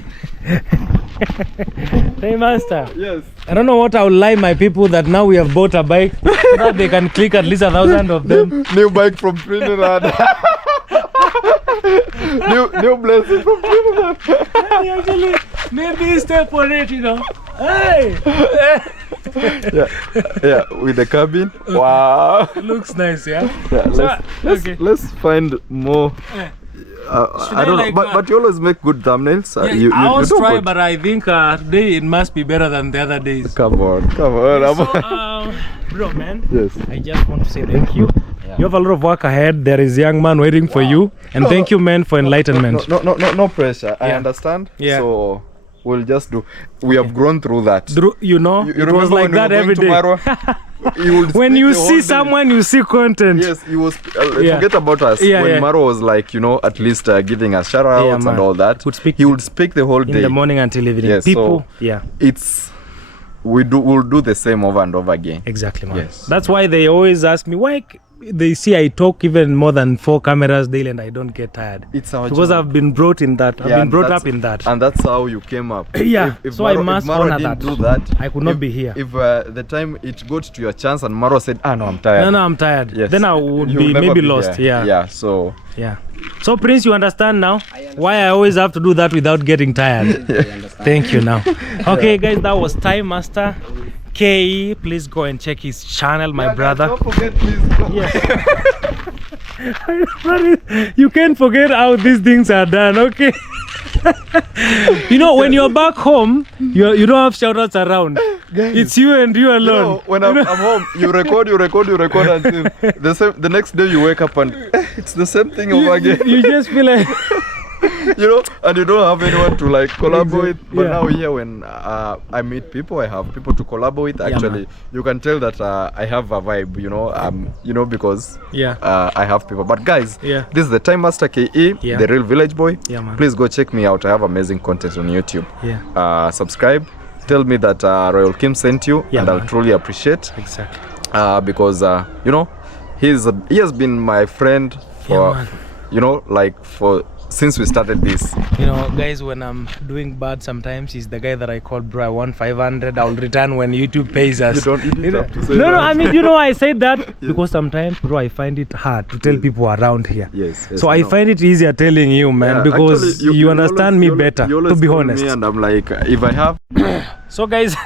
Time Master. Yes. I don't know what I will lie my people that now we have bought a bike so that they can click at least 1,000 of them. New bike from Trinidad. new blessing from Trinidad. Actually, maybe step on it, you know. Hey! yeah, with the cabin. Wow. Looks nice, yeah? Yeah, let's find more. I don't know, but you always make good thumbnails. I always try, but I think today it must be better than the other days. Come on. So, bro, man, Yes. I just want to say thank you. You have a lot of work ahead. There is a young man waiting for you, and thank you, man, for enlightenment. No pressure. I understand. Yeah. So we'll just do. We have grown through that. You know, You it remember was like when we that were every going day. to Maro? When you see someone, you see content. Yes, he was. Yeah. Forget about us. Yeah, when yeah. Maro was like, you know, at least giving us shout outs man. and all that. He would speak the whole day. In the morning until evening. Yes, People, so we'll do the same over and over again. Exactly, man. Yes. That's why they always ask me why they see I talk even more than 4 cameras daily and I don't get tired. It's our because job. I've been brought in that. I've been brought up in that. And that's how you came up. Yeah. If So Maro, I must if Maro honor didn't that. do that, I could not be here. If the time it got to your chance and Maro said, no, I'm tired. No, I'm tired. Yes. Then I would You be will never maybe be lost. here. Yeah. Yeah. So. Yeah. So Prince, you understand now why I always have to do that without getting tired. Thank you now. Okay, guys, that was Time Master KE. Please go and check his channel, my brother. Don't forget, please. Yes. You can't forget how these things are done, okay? You know, when you're back home, you don't have shoutouts around. Guys, it's you and you alone. You know, when I'm home, you record until the next day you wake up and it's the same thing over again. You just feel like you know, and you don't have anyone to like collaborate. But Yeah. now here, when I meet people, I have people to collaborate with. Actually, you can tell that I have a vibe. You know, because I have people. But guys, this is the Time Master KE, the real village boy. Yeah, man. Please go check me out. I have amazing content on YouTube. Yeah. Subscribe. Tell me that Royal Kim sent you, and I'll truly appreciate. Exactly. Because you know, he has been my friend for since we started this. You know, guys, when I'm doing bad, sometimes he's the guy that I call, bro, I want 500, I'll return when YouTube pays us. You don't have to say no, that. I mean, you know, I said that because sometimes, bro, I find it hard to tell people around here. Yes. So I find it easier telling you, man, because actually, you understand me better, you to be call honest. me and I'm like, if I have So guys,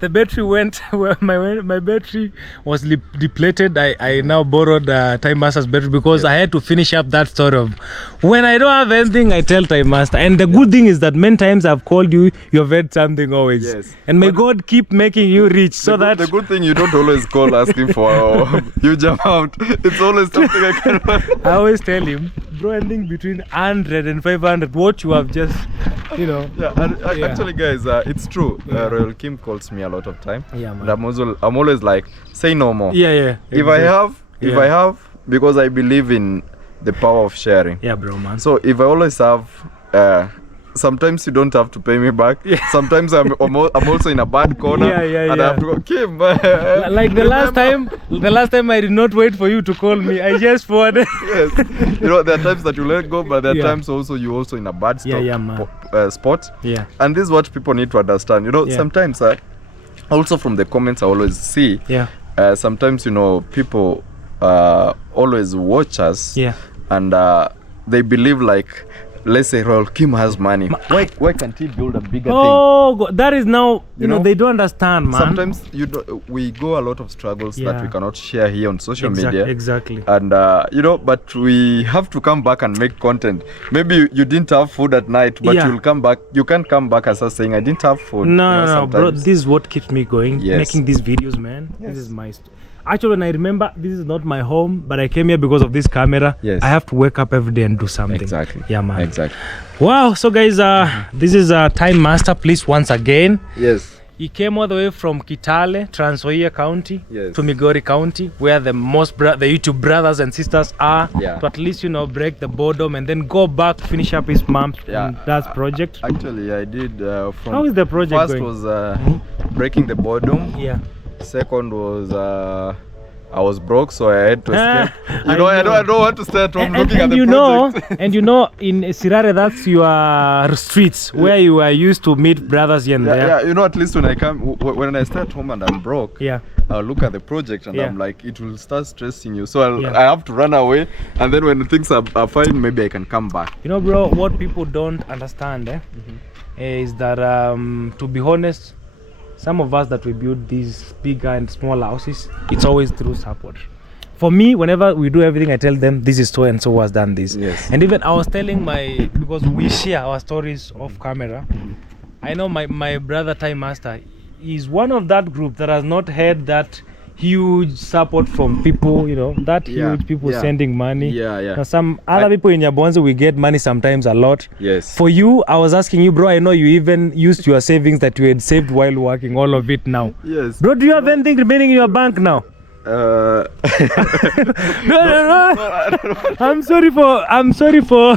the battery went. Well, my battery was depleted. I now borrowed Time Master's battery because I had to finish up that story of when I don't have anything, I tell Time Master. And the good thing is that many times I've called you, you've had something always. Yes. And may God keep making you rich so that the good thing, you don't always call asking for a huge amount. It's always something I can. I always tell him, bro, anything between 100 and 500, what you have just, you know. Yeah, and actually, guys, it's true. Royal Kim calls me a lot of time. Yeah, man. And I'm always like, say no more. Yeah. If I have, because I believe in the power of sharing. Yeah, bro, man. So if I always have, sometimes you don't have to pay me back. Yeah. Sometimes I'm also in a bad corner. And I have to go, Kim. Like the last time I did not wait for you to call me. I just forwarded. Yes. You know, there are times that you let go, but there are times also you also in a bad spot. Yeah. And this is what people need to understand. You know, sometimes also from the comments I always see. Yeah. Sometimes, you know, people always watch us. Yeah. And they believe like, let's say Royal Kim has money. Why can't he build a bigger thing? Oh, that is now, you know, they don't understand, man. Sometimes we go a lot of struggles that we cannot share here on social media. Exactly. And, you know, but we have to come back and make content. Maybe you didn't have food at night, but you'll come back. You can't come back as us saying, I didn't have food. No, bro. This is what keeps me going. Yes. Making these videos, man. Yes. This is my Actually, when I remember, this is not my home, but I came here because of this camera. Yes. I have to wake up every day and do something. Exactly. Yeah, man. Exactly. Wow. So, guys, this is Time Master. Please, once again. Yes. He came all the way from Kitale, Trans Nzoia County, to Migori County, where the the YouTube brothers and sisters are, to at least, you know, break the boredom and then go back, finish up his mom dad's project. Actually, I did. How is the project first going? Was breaking the boredom. Yeah. Second was I was broke, so I had to escape. You know, I don't want to stay at home looking at the project. And you know, in Sirare, that's your streets where you are used to meet brothers here and there. Yeah, you know, at least when I stay at home and I'm broke, I'll look at the project and I'm like, it will start stressing you. So I have to run away, and then when things are fine, maybe I can come back. You know, bro, what people don't understand is that, to be honest, some of us that we build these bigger and small houses, it's always through support. For me, whenever we do everything, I tell them this is so and so has done this. Yes. And even I was telling because we share our stories off camera. I know my brother Time Master is one of that group that has not had that huge support from people, you know, that huge people sending money. Now some other people in Yabonze, we get money sometimes a lot. Yes. For you, I was asking you, bro, I know you even used your savings that you had saved while working, all of it now. Yes. Bro, do you have anything remaining in your bank now? No. I'm sorry for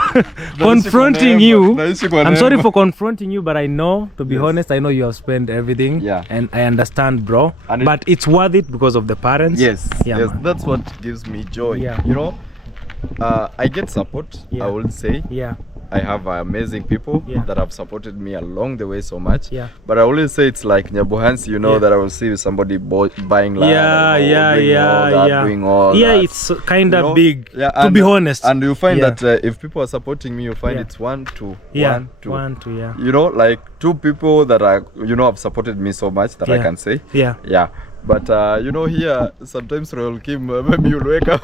confronting you. I'm sorry for confronting you, but I know, to be honest, I know you have spent everything. Yeah. And I understand, bro. But it's worth it because of the parents. Yes. Yeah, yes. man. That's what gives me joy. Yeah. You know, I get support. I would say. Yeah. I have amazing people that have supported me along the way so much. Yeah. But I always say it's like Nyabuhansi, you know, that I will see somebody buying land. Doing all that. It's kind of big, to be honest. And you find that if people are supporting me, you find it's one, two. One, two, You know, like two people that are, you know, have supported me so much that I can say. Yeah. But you know, here sometimes Royal Kim, maybe you'll wake up.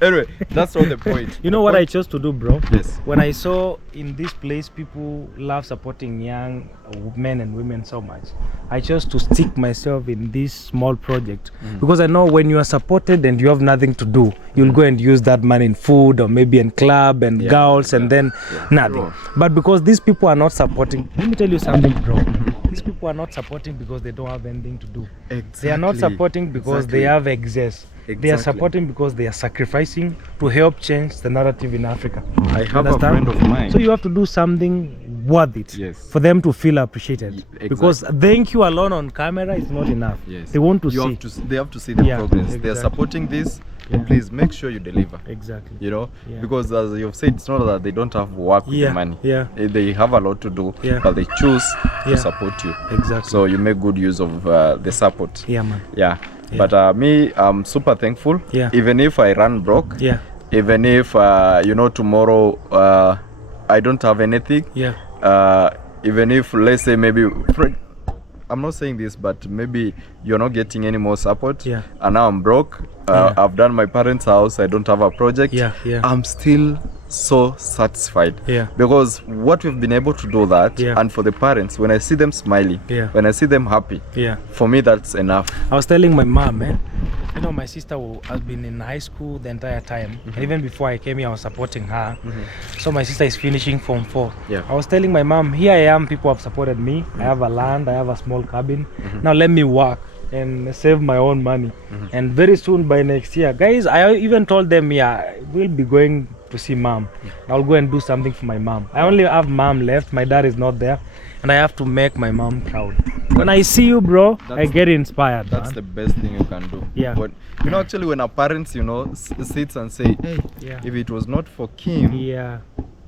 Anyway, that's not the point. You know what I chose to do, bro? Yes. When I saw in this place people love supporting young men and women so much, I chose to stick myself in this small project because I know when you are supported and you have nothing to do, you'll go and use that money in food or maybe in club and girls and then nothing. But because these people are not supporting, let me tell you something, bro. These people are not supporting because they don't have anything to do. They are not supporting because they have excess. They are supporting because they are sacrificing to help change the narrative in Africa. I have a friend of mine. So you have to do something worth it for them to feel appreciated. Because thank you alone on camera is not enough. They want to see. They have to see the progress. They are supporting this. Please make sure you deliver. Exactly. You know, because as you've said, it's not that they don't have work with the money. They have a lot to do, but they choose to support you. Exactly. So you make good use of the support. Yeah, man. But me, I'm super thankful. Even if I run broke. Even if you know, tomorrow I don't have anything. Even if, let's say, maybe I'm not saying this, but maybe you're not getting any more support. Yeah. And now I'm broke. I've done my parents' house. I don't have a project. Yeah. I'm still so satisfied. Yeah. Because what we've been able to do that, Yeah. and for the parents, when I see them smiling, Yeah. when I see them happy, Yeah. for me that's enough. I was telling my mom, man, you know, my sister has been in high school the entire time. Even before I came here, I was supporting her. So my sister is finishing Form 4. Yeah. I was telling my mom, here I am, people have supported me. I have a land, I have a small cabin. Now let me work and save my own money. And very soon by next year, guys, I even told them, we'll be going to see mom. I'll go and do something for my mom. I only have mom left, my dad is not there, and I have to make my mom proud. When I see you, bro, I get inspired. That's man. the best thing you can do. Yeah. But you know, actually, when our parents, you know, sits and say, hey, Yeah. if it was not for Kim, Yeah.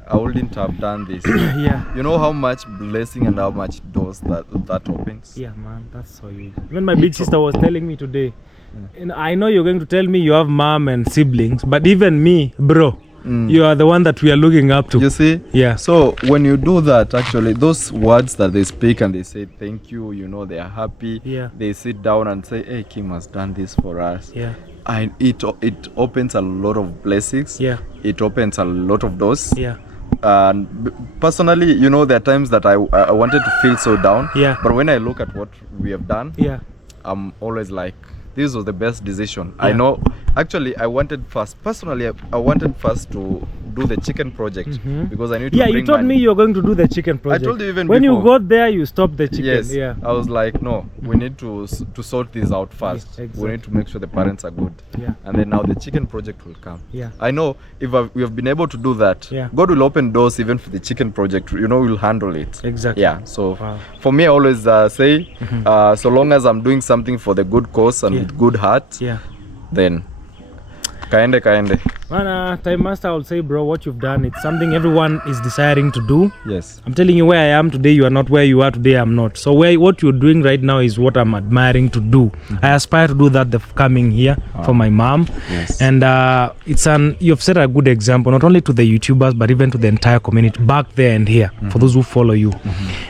I wouldn't have done this. Yeah. You know how much blessing and how much doors that opens. Yeah, man, that's so huge. Even my big sister was telling me today, and I know you're going to tell me you have mom and siblings, but even me, bro, you are the one that we are looking up to. You see? Yeah. So when you do that, actually, those words that they speak and they say thank you, you know, they are happy. Yeah. They sit down and say, hey, Kim has done this for us. Yeah. And it opens a lot of blessings. Yeah. It opens a lot of doors. Yeah. And personally, you know, there are times that I wanted to feel so down. Yeah. But when I look at what we have done, Yeah. I'm always like, this was the best decision. Yeah. I know, actually, I wanted first to do the chicken project because I need to Yeah, bring you told money. me you're going to do the chicken project. told you even when you before. got there, you stopped the chicken. Yes, Yeah. I was like, no, we need to sort this out first. Yeah, We need to make sure the parents are good. Yeah. And then now the chicken project will come. Yeah. I know if we have been able to do that, Yeah. God will open doors even for the chicken project. You know, we'll handle it. Exactly. Yeah. So Wow. for me, I always say, so long as I'm doing something for the good cause and Yeah. with good heart, Yeah. then kaende. Man, Time Master, I will say, bro, what you've done, it's something everyone is desiring to do. Yes. I'm telling you, where I am today, you are not. Where you are today, I'm not. So what you're doing right now is what I'm admiring to do. I aspire to do that the coming year for my mom. Yes. And you've set a good example, not only to the YouTubers, but even to the entire community back there and here, for those who follow you.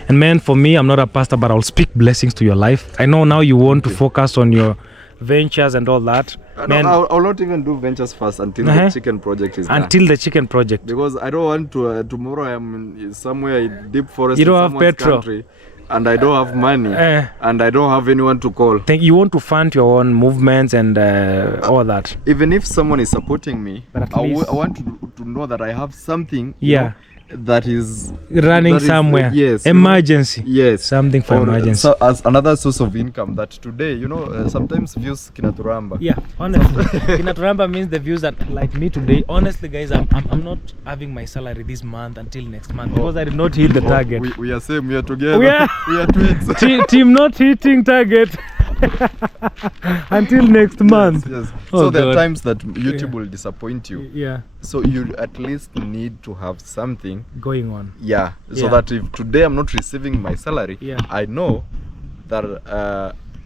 And man, for me, I'm not a pastor, but I'll speak blessings to your life. I know now you want to focus on your ventures and all that. Man, No, I'll not even do ventures first until the chicken project is done. until the chicken project. Because I don't want to, tomorrow I'm in somewhere in deep forest. You don't in have someone's petrol. country, and I don't have money. And I don't have anyone to call. You want to fund your own movements and all that. Even if someone is supporting me, But at I least- want to know that I have something you Yeah. know, that is Running that is, somewhere. yes. Emergency. Yes. Something for Or emergency. So as another source of income that today, you know, sometimes views kinaturamba. Yeah, honestly. Kinaturamba means the views that, like me today, honestly, guys, I'm not having my salary this month until next month because I did not hit the target. We are same, we are together. We are- We are twins. Team not hitting target until next month. Yes. Oh, So there are God. times that YouTube will disappoint you. Yeah, So you at least need to have something. going on. Yeah. So Yeah. that if today I'm not receiving my salary, Yeah. I know that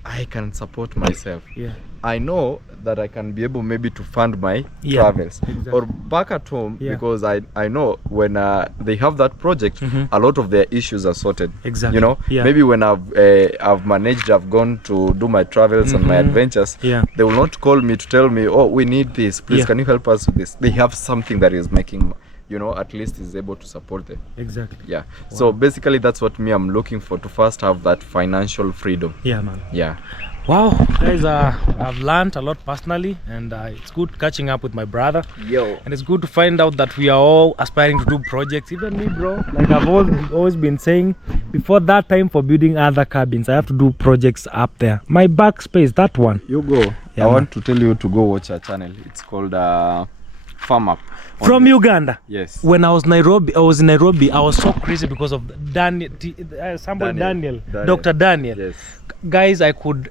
I can support myself. Yeah. I know that I can be able maybe to fund my Yeah, travels exactly. or back at home Yeah. because I know when they have that project, a lot of their issues are sorted. Exactly. You know, Yeah. maybe when I've managed, I've gone to do my travels and my adventures. Yeah. They will not call me to tell me, oh, we need this. Please, Yeah. can you help us with this? They have something that is making, you know, at least is able to support them. Exactly. Yeah. So basically, that's what I'm looking for, to first have that financial freedom. Yeah, man. Yeah. Wow, guys, I've learned a lot personally, and it's good catching up with my brother. Yo. And it's good to find out that we are all aspiring to do projects. Even me, bro. Like I've always been saying, before that time for building other cabins, I have to do projects up there. My backspace, that one. You go. Yeah, I man. want to tell you to go watch our channel. It's called Farm Up. From Uganda. Yes. When I was in Nairobi, I was so crazy because of Daniel, Daniel. Dr. Daniel. Yes. Guys, I could,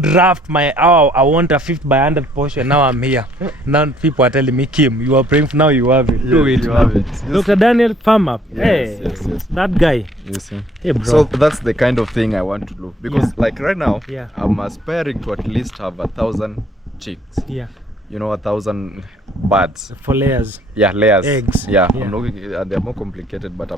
draft my, I want a 50 by 100 Porsche. Now I'm here. Now people are telling me, Kim, you are praying for now, you have it. Do it. You man. have it. Yes. Dr. Daniel, farm up. Yes, Hey, yes. that guy. You see. Hey, bro. So that's the kind of thing I want to do because, like right now, Yeah. I'm aspiring to at least have 1,000 chicks. Yeah. You know, 1,000 birds. For layers. Yeah, layers. Eggs. Yeah, Yeah. I'm looking. They're more complicated, but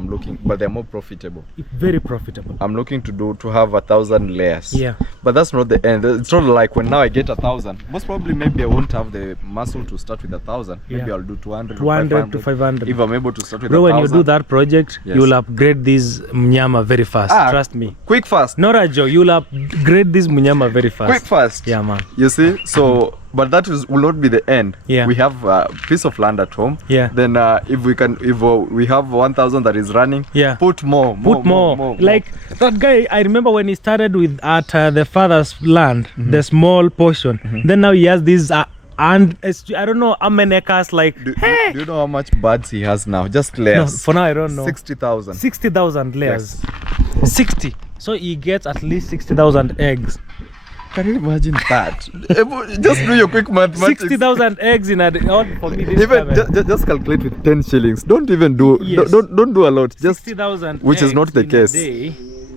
they're more profitable. Very profitable. I'm looking to have 1,000 layers. Yeah. But that's not the end. It's not like when now I get 1,000. Most probably, maybe I won't have the muscle to start with 1,000. Maybe Yeah. I'll do 200 200 to 500. if I'm able to start with Bro, 1,000. when you do that project, Yes. you'll upgrade this mnyama very fast. Trust me. Quick fast. Norajo, you'll upgrade this mnyama very fast. Quick fast. Yeah, man. You see, so but that will not be the end. Yeah. We have a piece of land at home. Yeah. Then if we have 1,000 that is running, Yeah. put more. Like that guy, I remember when he started with at the father's land, the small portion. Then now he has this and I don't know how many acres. Like, do you know how much birds he has now? Just no, layers. for now I don't know. 60,000. 60,000 layers. 60. So he gets at least 60,000 eggs. Can you imagine that? Just do your quick mathematics. 60,000 eggs in a day. Oh, for me, this Even just calculate with 10 shillings. Don't even do. Yes. Don't do a lot. Just 60,000, which is not the case. Day,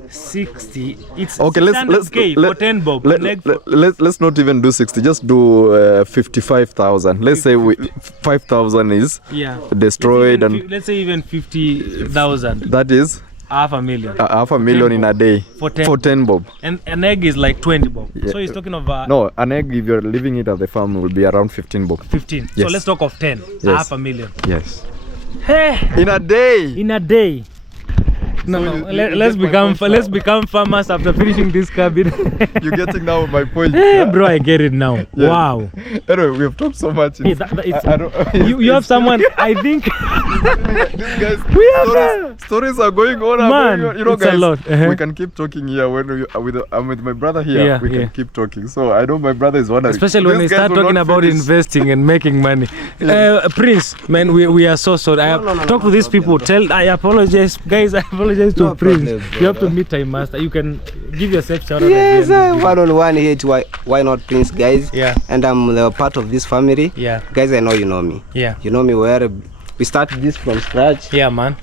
60. It's okay. Let's for 10 bob. Let's not even do 60. Just do 55,000. Let's say 5,000 is destroyed, let's say even 50,000. That is half a million. Half a million in a day for 10 bob. And an egg is like 20 bob. Yeah. So he's talking of no, an egg, if you're leaving it at the farm, will be around 15 bob. 15. Yes. So let's talk of 10. Yes. Half a million. Yes. Hey. In a day. In a day. No, let's become farmers after finishing this cabin. You're getting now my point. Hey, bro, I get it now. Yeah. Wow. Anyway, we have talked so much. Hey, you have someone. I think these guys. Stories are going on. Man, you know, it's guys. a lot. We can keep talking here when I'm with my brother here. Yeah, we can keep talking. So I know my brother is wondering. Especially when we start talking about investing and making money. Prince, man, we are so sorry. Talk to these people. I apologize, guys. I apologize to Prince. Problem, you have to meet Time Master. You can give yourself shout out. Yes, one-on-one here to why not Prince, guys. Yeah. And I'm the part of this family. Yeah. Guys, I know you know me. Yeah. You know me where we started this from scratch. Yeah, man.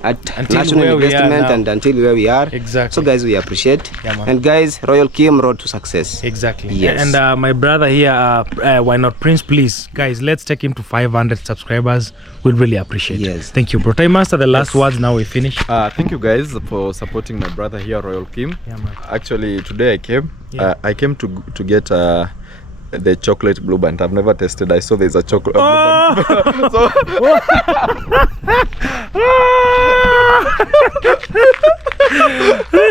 At national investment and until where we are. Exactly. So guys, we appreciate. Yeah, man. And guys, Royal Kim road to success. Exactly. Yes. And my brother here, why not Prince, please, guys, let's take him to 500 subscribers. We'd really appreciate it. Yes. Thank you, bro. Time Master, the last words. Now we finish. Thank you guys for supporting my brother here, Royal Kim. Yeah, man. Actually, today I came. Yeah. I came to get the chocolate blue band. I've never tasted. I saw there's a chocolate blue band. So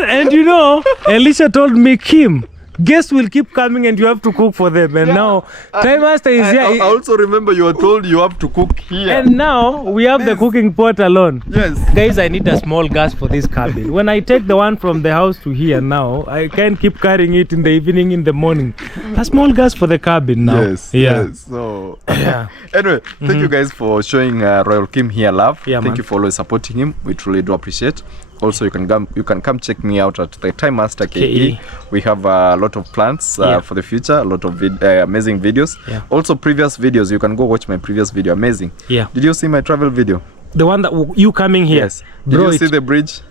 and you know, Elisha told me, Kim, guests will keep coming and you have to cook for them. And now Time Master is here. I also remember you were told you have to cook here. And now we have the cooking pot alone. Yes. Guys, I need a small gas for this cabin. When I take the one from the house to here now, I can't keep carrying it in the evening, in the morning. A small gas for the cabin now. Yes. Yeah. Yes. So Yeah. anyway, thank you guys for showing Royal Kim here love. Yeah, thank man. you for always supporting him. We truly do appreciate. Also, you can come check me out at the Time Master KE. We have a lot of plans for the future, a lot of amazing videos. Yeah. Also, previous videos, you can go watch my previous video. Amazing. Yeah. Did you see my travel video? The one that you coming here. Yes. Did Bro, you see the bridge?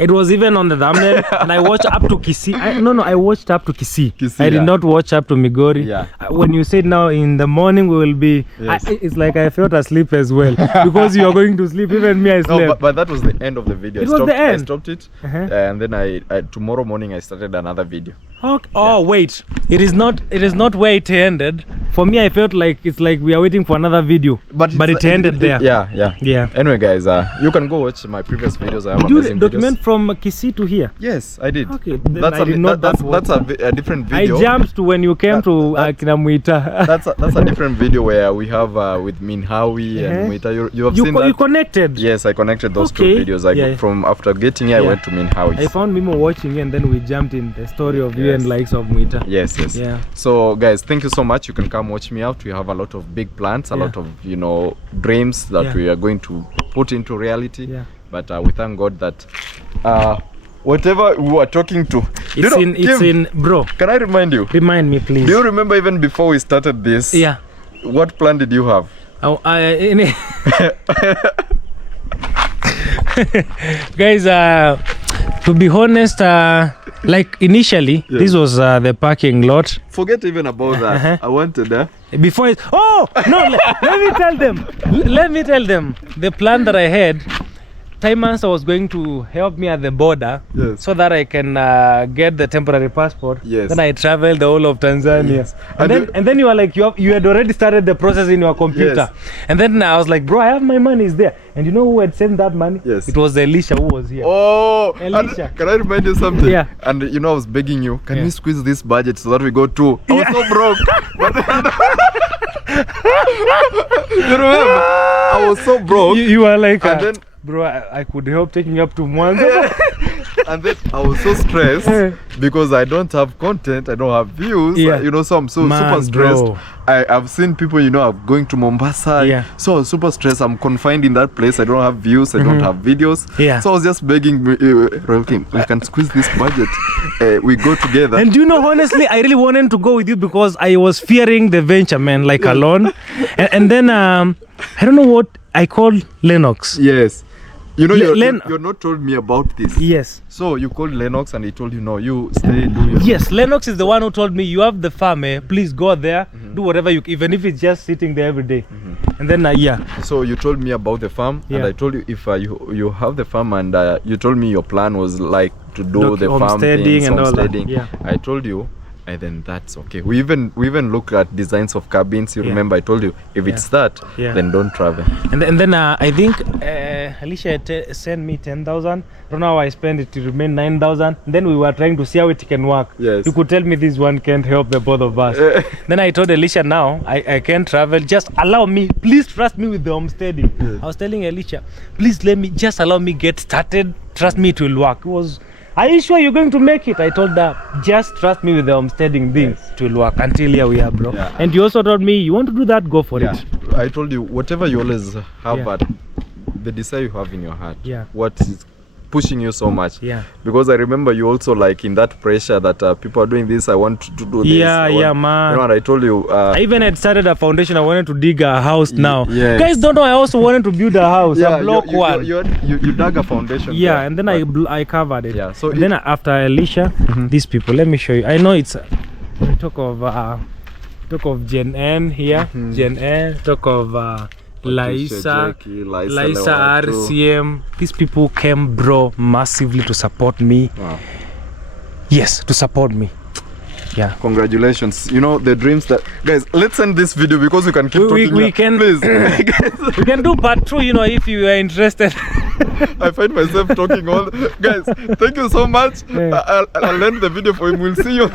It was even on the thumbnail, and I watched up to Kisii. I watched up to Kisii. I did not watch up to Migori. Yeah. When you said now in the morning we will be, Yes. it's like I felt asleep as well because you are going to sleep. Even me, I slept. No, but that was the end of the video. It was the end. I stopped it, Uh-huh. and then I tomorrow morning I started another video. Okay. Oh wait, it is not where it ended. For me, I felt like it's like we are waiting for another video, but it ended there. Yeah. Anyway, guys, you can go watch my previous videos. I have Did you amazing document videos. from Kisii to here? Yes, I did. Okay, then That's I did not. that's a different video. I jumped to when you came to Akina Muita. That's a different video where we have with Minhawi and Muita. You have seen that? You connected? Yes, I connected those two Okay. videos. From after getting here, I went to Minhawi. I found Mimo watching and then we jumped in the story of you Yes. and likes of Muita. Yes. Yeah. So guys, thank you so much. You can come watch me out. We have a lot of big plans, a lot of dreams that we are going to put into reality. Yeah. But we thank God that whatever we were talking to, It's in bro. Can I remind you? Remind me, please. Do you remember even before we started this? Yeah. What plan did you have? Guys, to be honest, Like initially, this was the parking lot. Forget even about that. I wanted Before it, let me tell them. Let me tell them the plan that I had. Timans was going to help me at the border, so that I can get the temporary passport. Then I traveled the whole of Tanzania. And then you were like, you had already started the process in your computer. And then I was like, bro, I have my money, is there. And you know who had sent that money? It was Elisha who was here. Oh, Elisha. Can I remind you something? Yeah. And you know, I was begging you, can we squeeze this budget so that we go to? I was so broke. You remember? I was so broke. You were like, and then, bro, I could help taking up to Mwanza. And then I was so stressed because I don't have content, I don't have views, you know, so I'm super stressed. I've seen people, you know, I'm going to Mombasa, so I was super stressed. I'm confined in that place, I don't have views, I don't have videos, so I was just begging, we can squeeze this budget, we go together. And you know, honestly, I really wanted to go with you because I was fearing the venture, man, like alone. And then, I don't know what I called Lennox. Yes. You know, you're not told me about this. Yes. So you called Lennox and he told you, no, you stay, do your... Yes, Lennox is the one who told me, you have the farm, please go there, do whatever you, even if it's just sitting there every day. And then, So you told me about the farm, and I told you if you have the farm, and you told me your plan was like to do the farm things, and all that. I told you, and then that's okay. We even look at designs of cabins. You remember I told you, if it's that, then don't travel. And then I think Alicia sent me 10,000. I don't know how I spent it to remain 9,000. Then we were trying to see how it can work. Yes. You could tell me this one can't help the both of us. Then I told Alicia, now I can't travel. Just allow me. Please trust me with the homesteading. I was telling Alicia, please just allow me get started. Trust me, it will work. It was, are you sure you're going to make it? I told her, just trust me with the homesteading thing. It will work. Until here we are, bro. And you also told me, you want to do that, go for it. I told you, whatever you always have at the desire you have in your heart, what is pushing you so much, because I remember you also like in that pressure that people are doing this, I want to do this, man. You know what I told you, I even had started a foundation. I wanted to dig a house now. Guys don't know, I also wanted to build a house, a block one. You dug a foundation and then I covered it. So then after Alicia, these people, let me show you. I know it's talk of Gen N here, Gen N, talk of Laisa RCM. These people came, bro, massively to support me. Yes, to support me. Congratulations. You know the dreams that, guys, let's end this video because we can keep talking. We can, please. We can do part 2, you know, if you are interested. I find myself talking all guys, thank you so much. I'll end the video for him. We'll see you.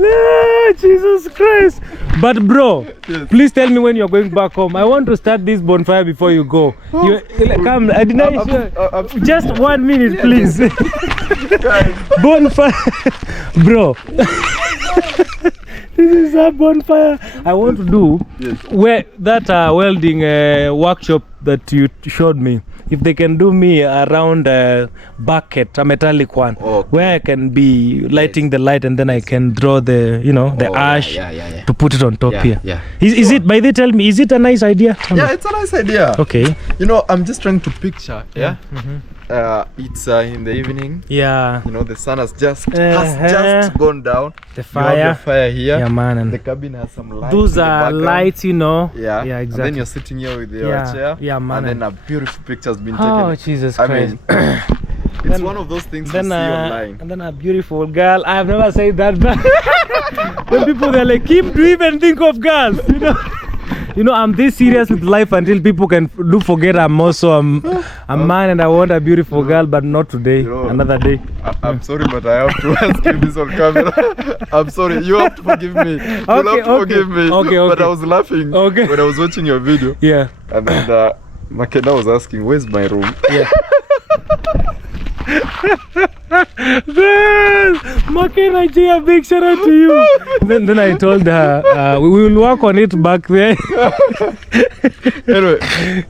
No, Jesus Christ. But bro, please tell me when you're going back home. I want to start this bonfire before you go. Come, I deny just 1 minute, please. Bonfire. Bro. This is a bonfire. I want to do where that welding workshop that you showed me. If they can do me around a bucket, a metallic one, where I can be lighting the light, and then I can draw the, you know, the ash to put it on top here. Is it, by they tell me, is it a nice idea? It's a nice idea. Okay. You know, I'm just trying to picture. It's in the evening. You know, the sun has just gone down. The fire. You have the fire here. And the cabin has some lights. Those are lights, you know. Exactly. And then you're sitting here with your chair. And then a beautiful picture has been taken. Oh, Jesus Christ. It's one of those things you see online. And then a beautiful girl. I have never said that, but when people they're like, Kim, do you even think of girls? You know. You know, I'm this serious with life until people can forget I'm also a man and I want a beautiful girl, but not today, you know, another day. I'm sorry, but I have to ask you this on camera. I'm sorry, you have to forgive me. You'll have to forgive me. But I was laughing when I was watching your video. And then Makena was asking, where's my room? Makena, a big shout out to you. Then I told her we will work on it back there. Anyway,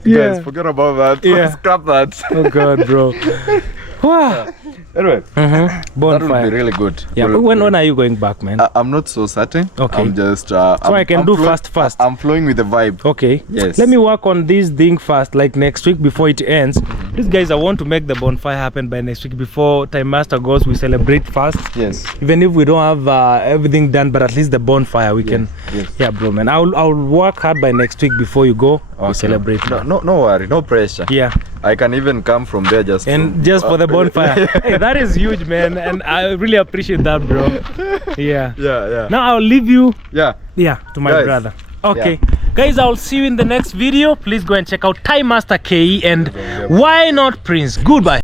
guys, forget about that. Scrap that. Oh God, bro. Wow. Anyway, that Bonfire. would be really good. Yeah. When are you going back, man? I'm not so certain. Okay. I'm just. So I can do fast. I'm flowing with the vibe. Okay. Yes. Let me work on this thing fast, like next week before it ends. These guys, I want to make the bonfire happen by next week before Time Master goes. We celebrate fast. Yes. Even if we don't have everything done, but at least the bonfire we can. Yes. Yeah, bro, man. I'll work hard by next week before you go. We celebrate. No worry, no pressure. Yeah. I can even come from there just for the bonfire. Hey, that is huge, man, and I really appreciate that, bro. Yeah. Yeah. Now I'll leave you. Yeah. Yeah, to my brother. Okay. Yeah. Guys, I'll see you in the next video. Please go and check out Time Master KE and why not Prince. Goodbye.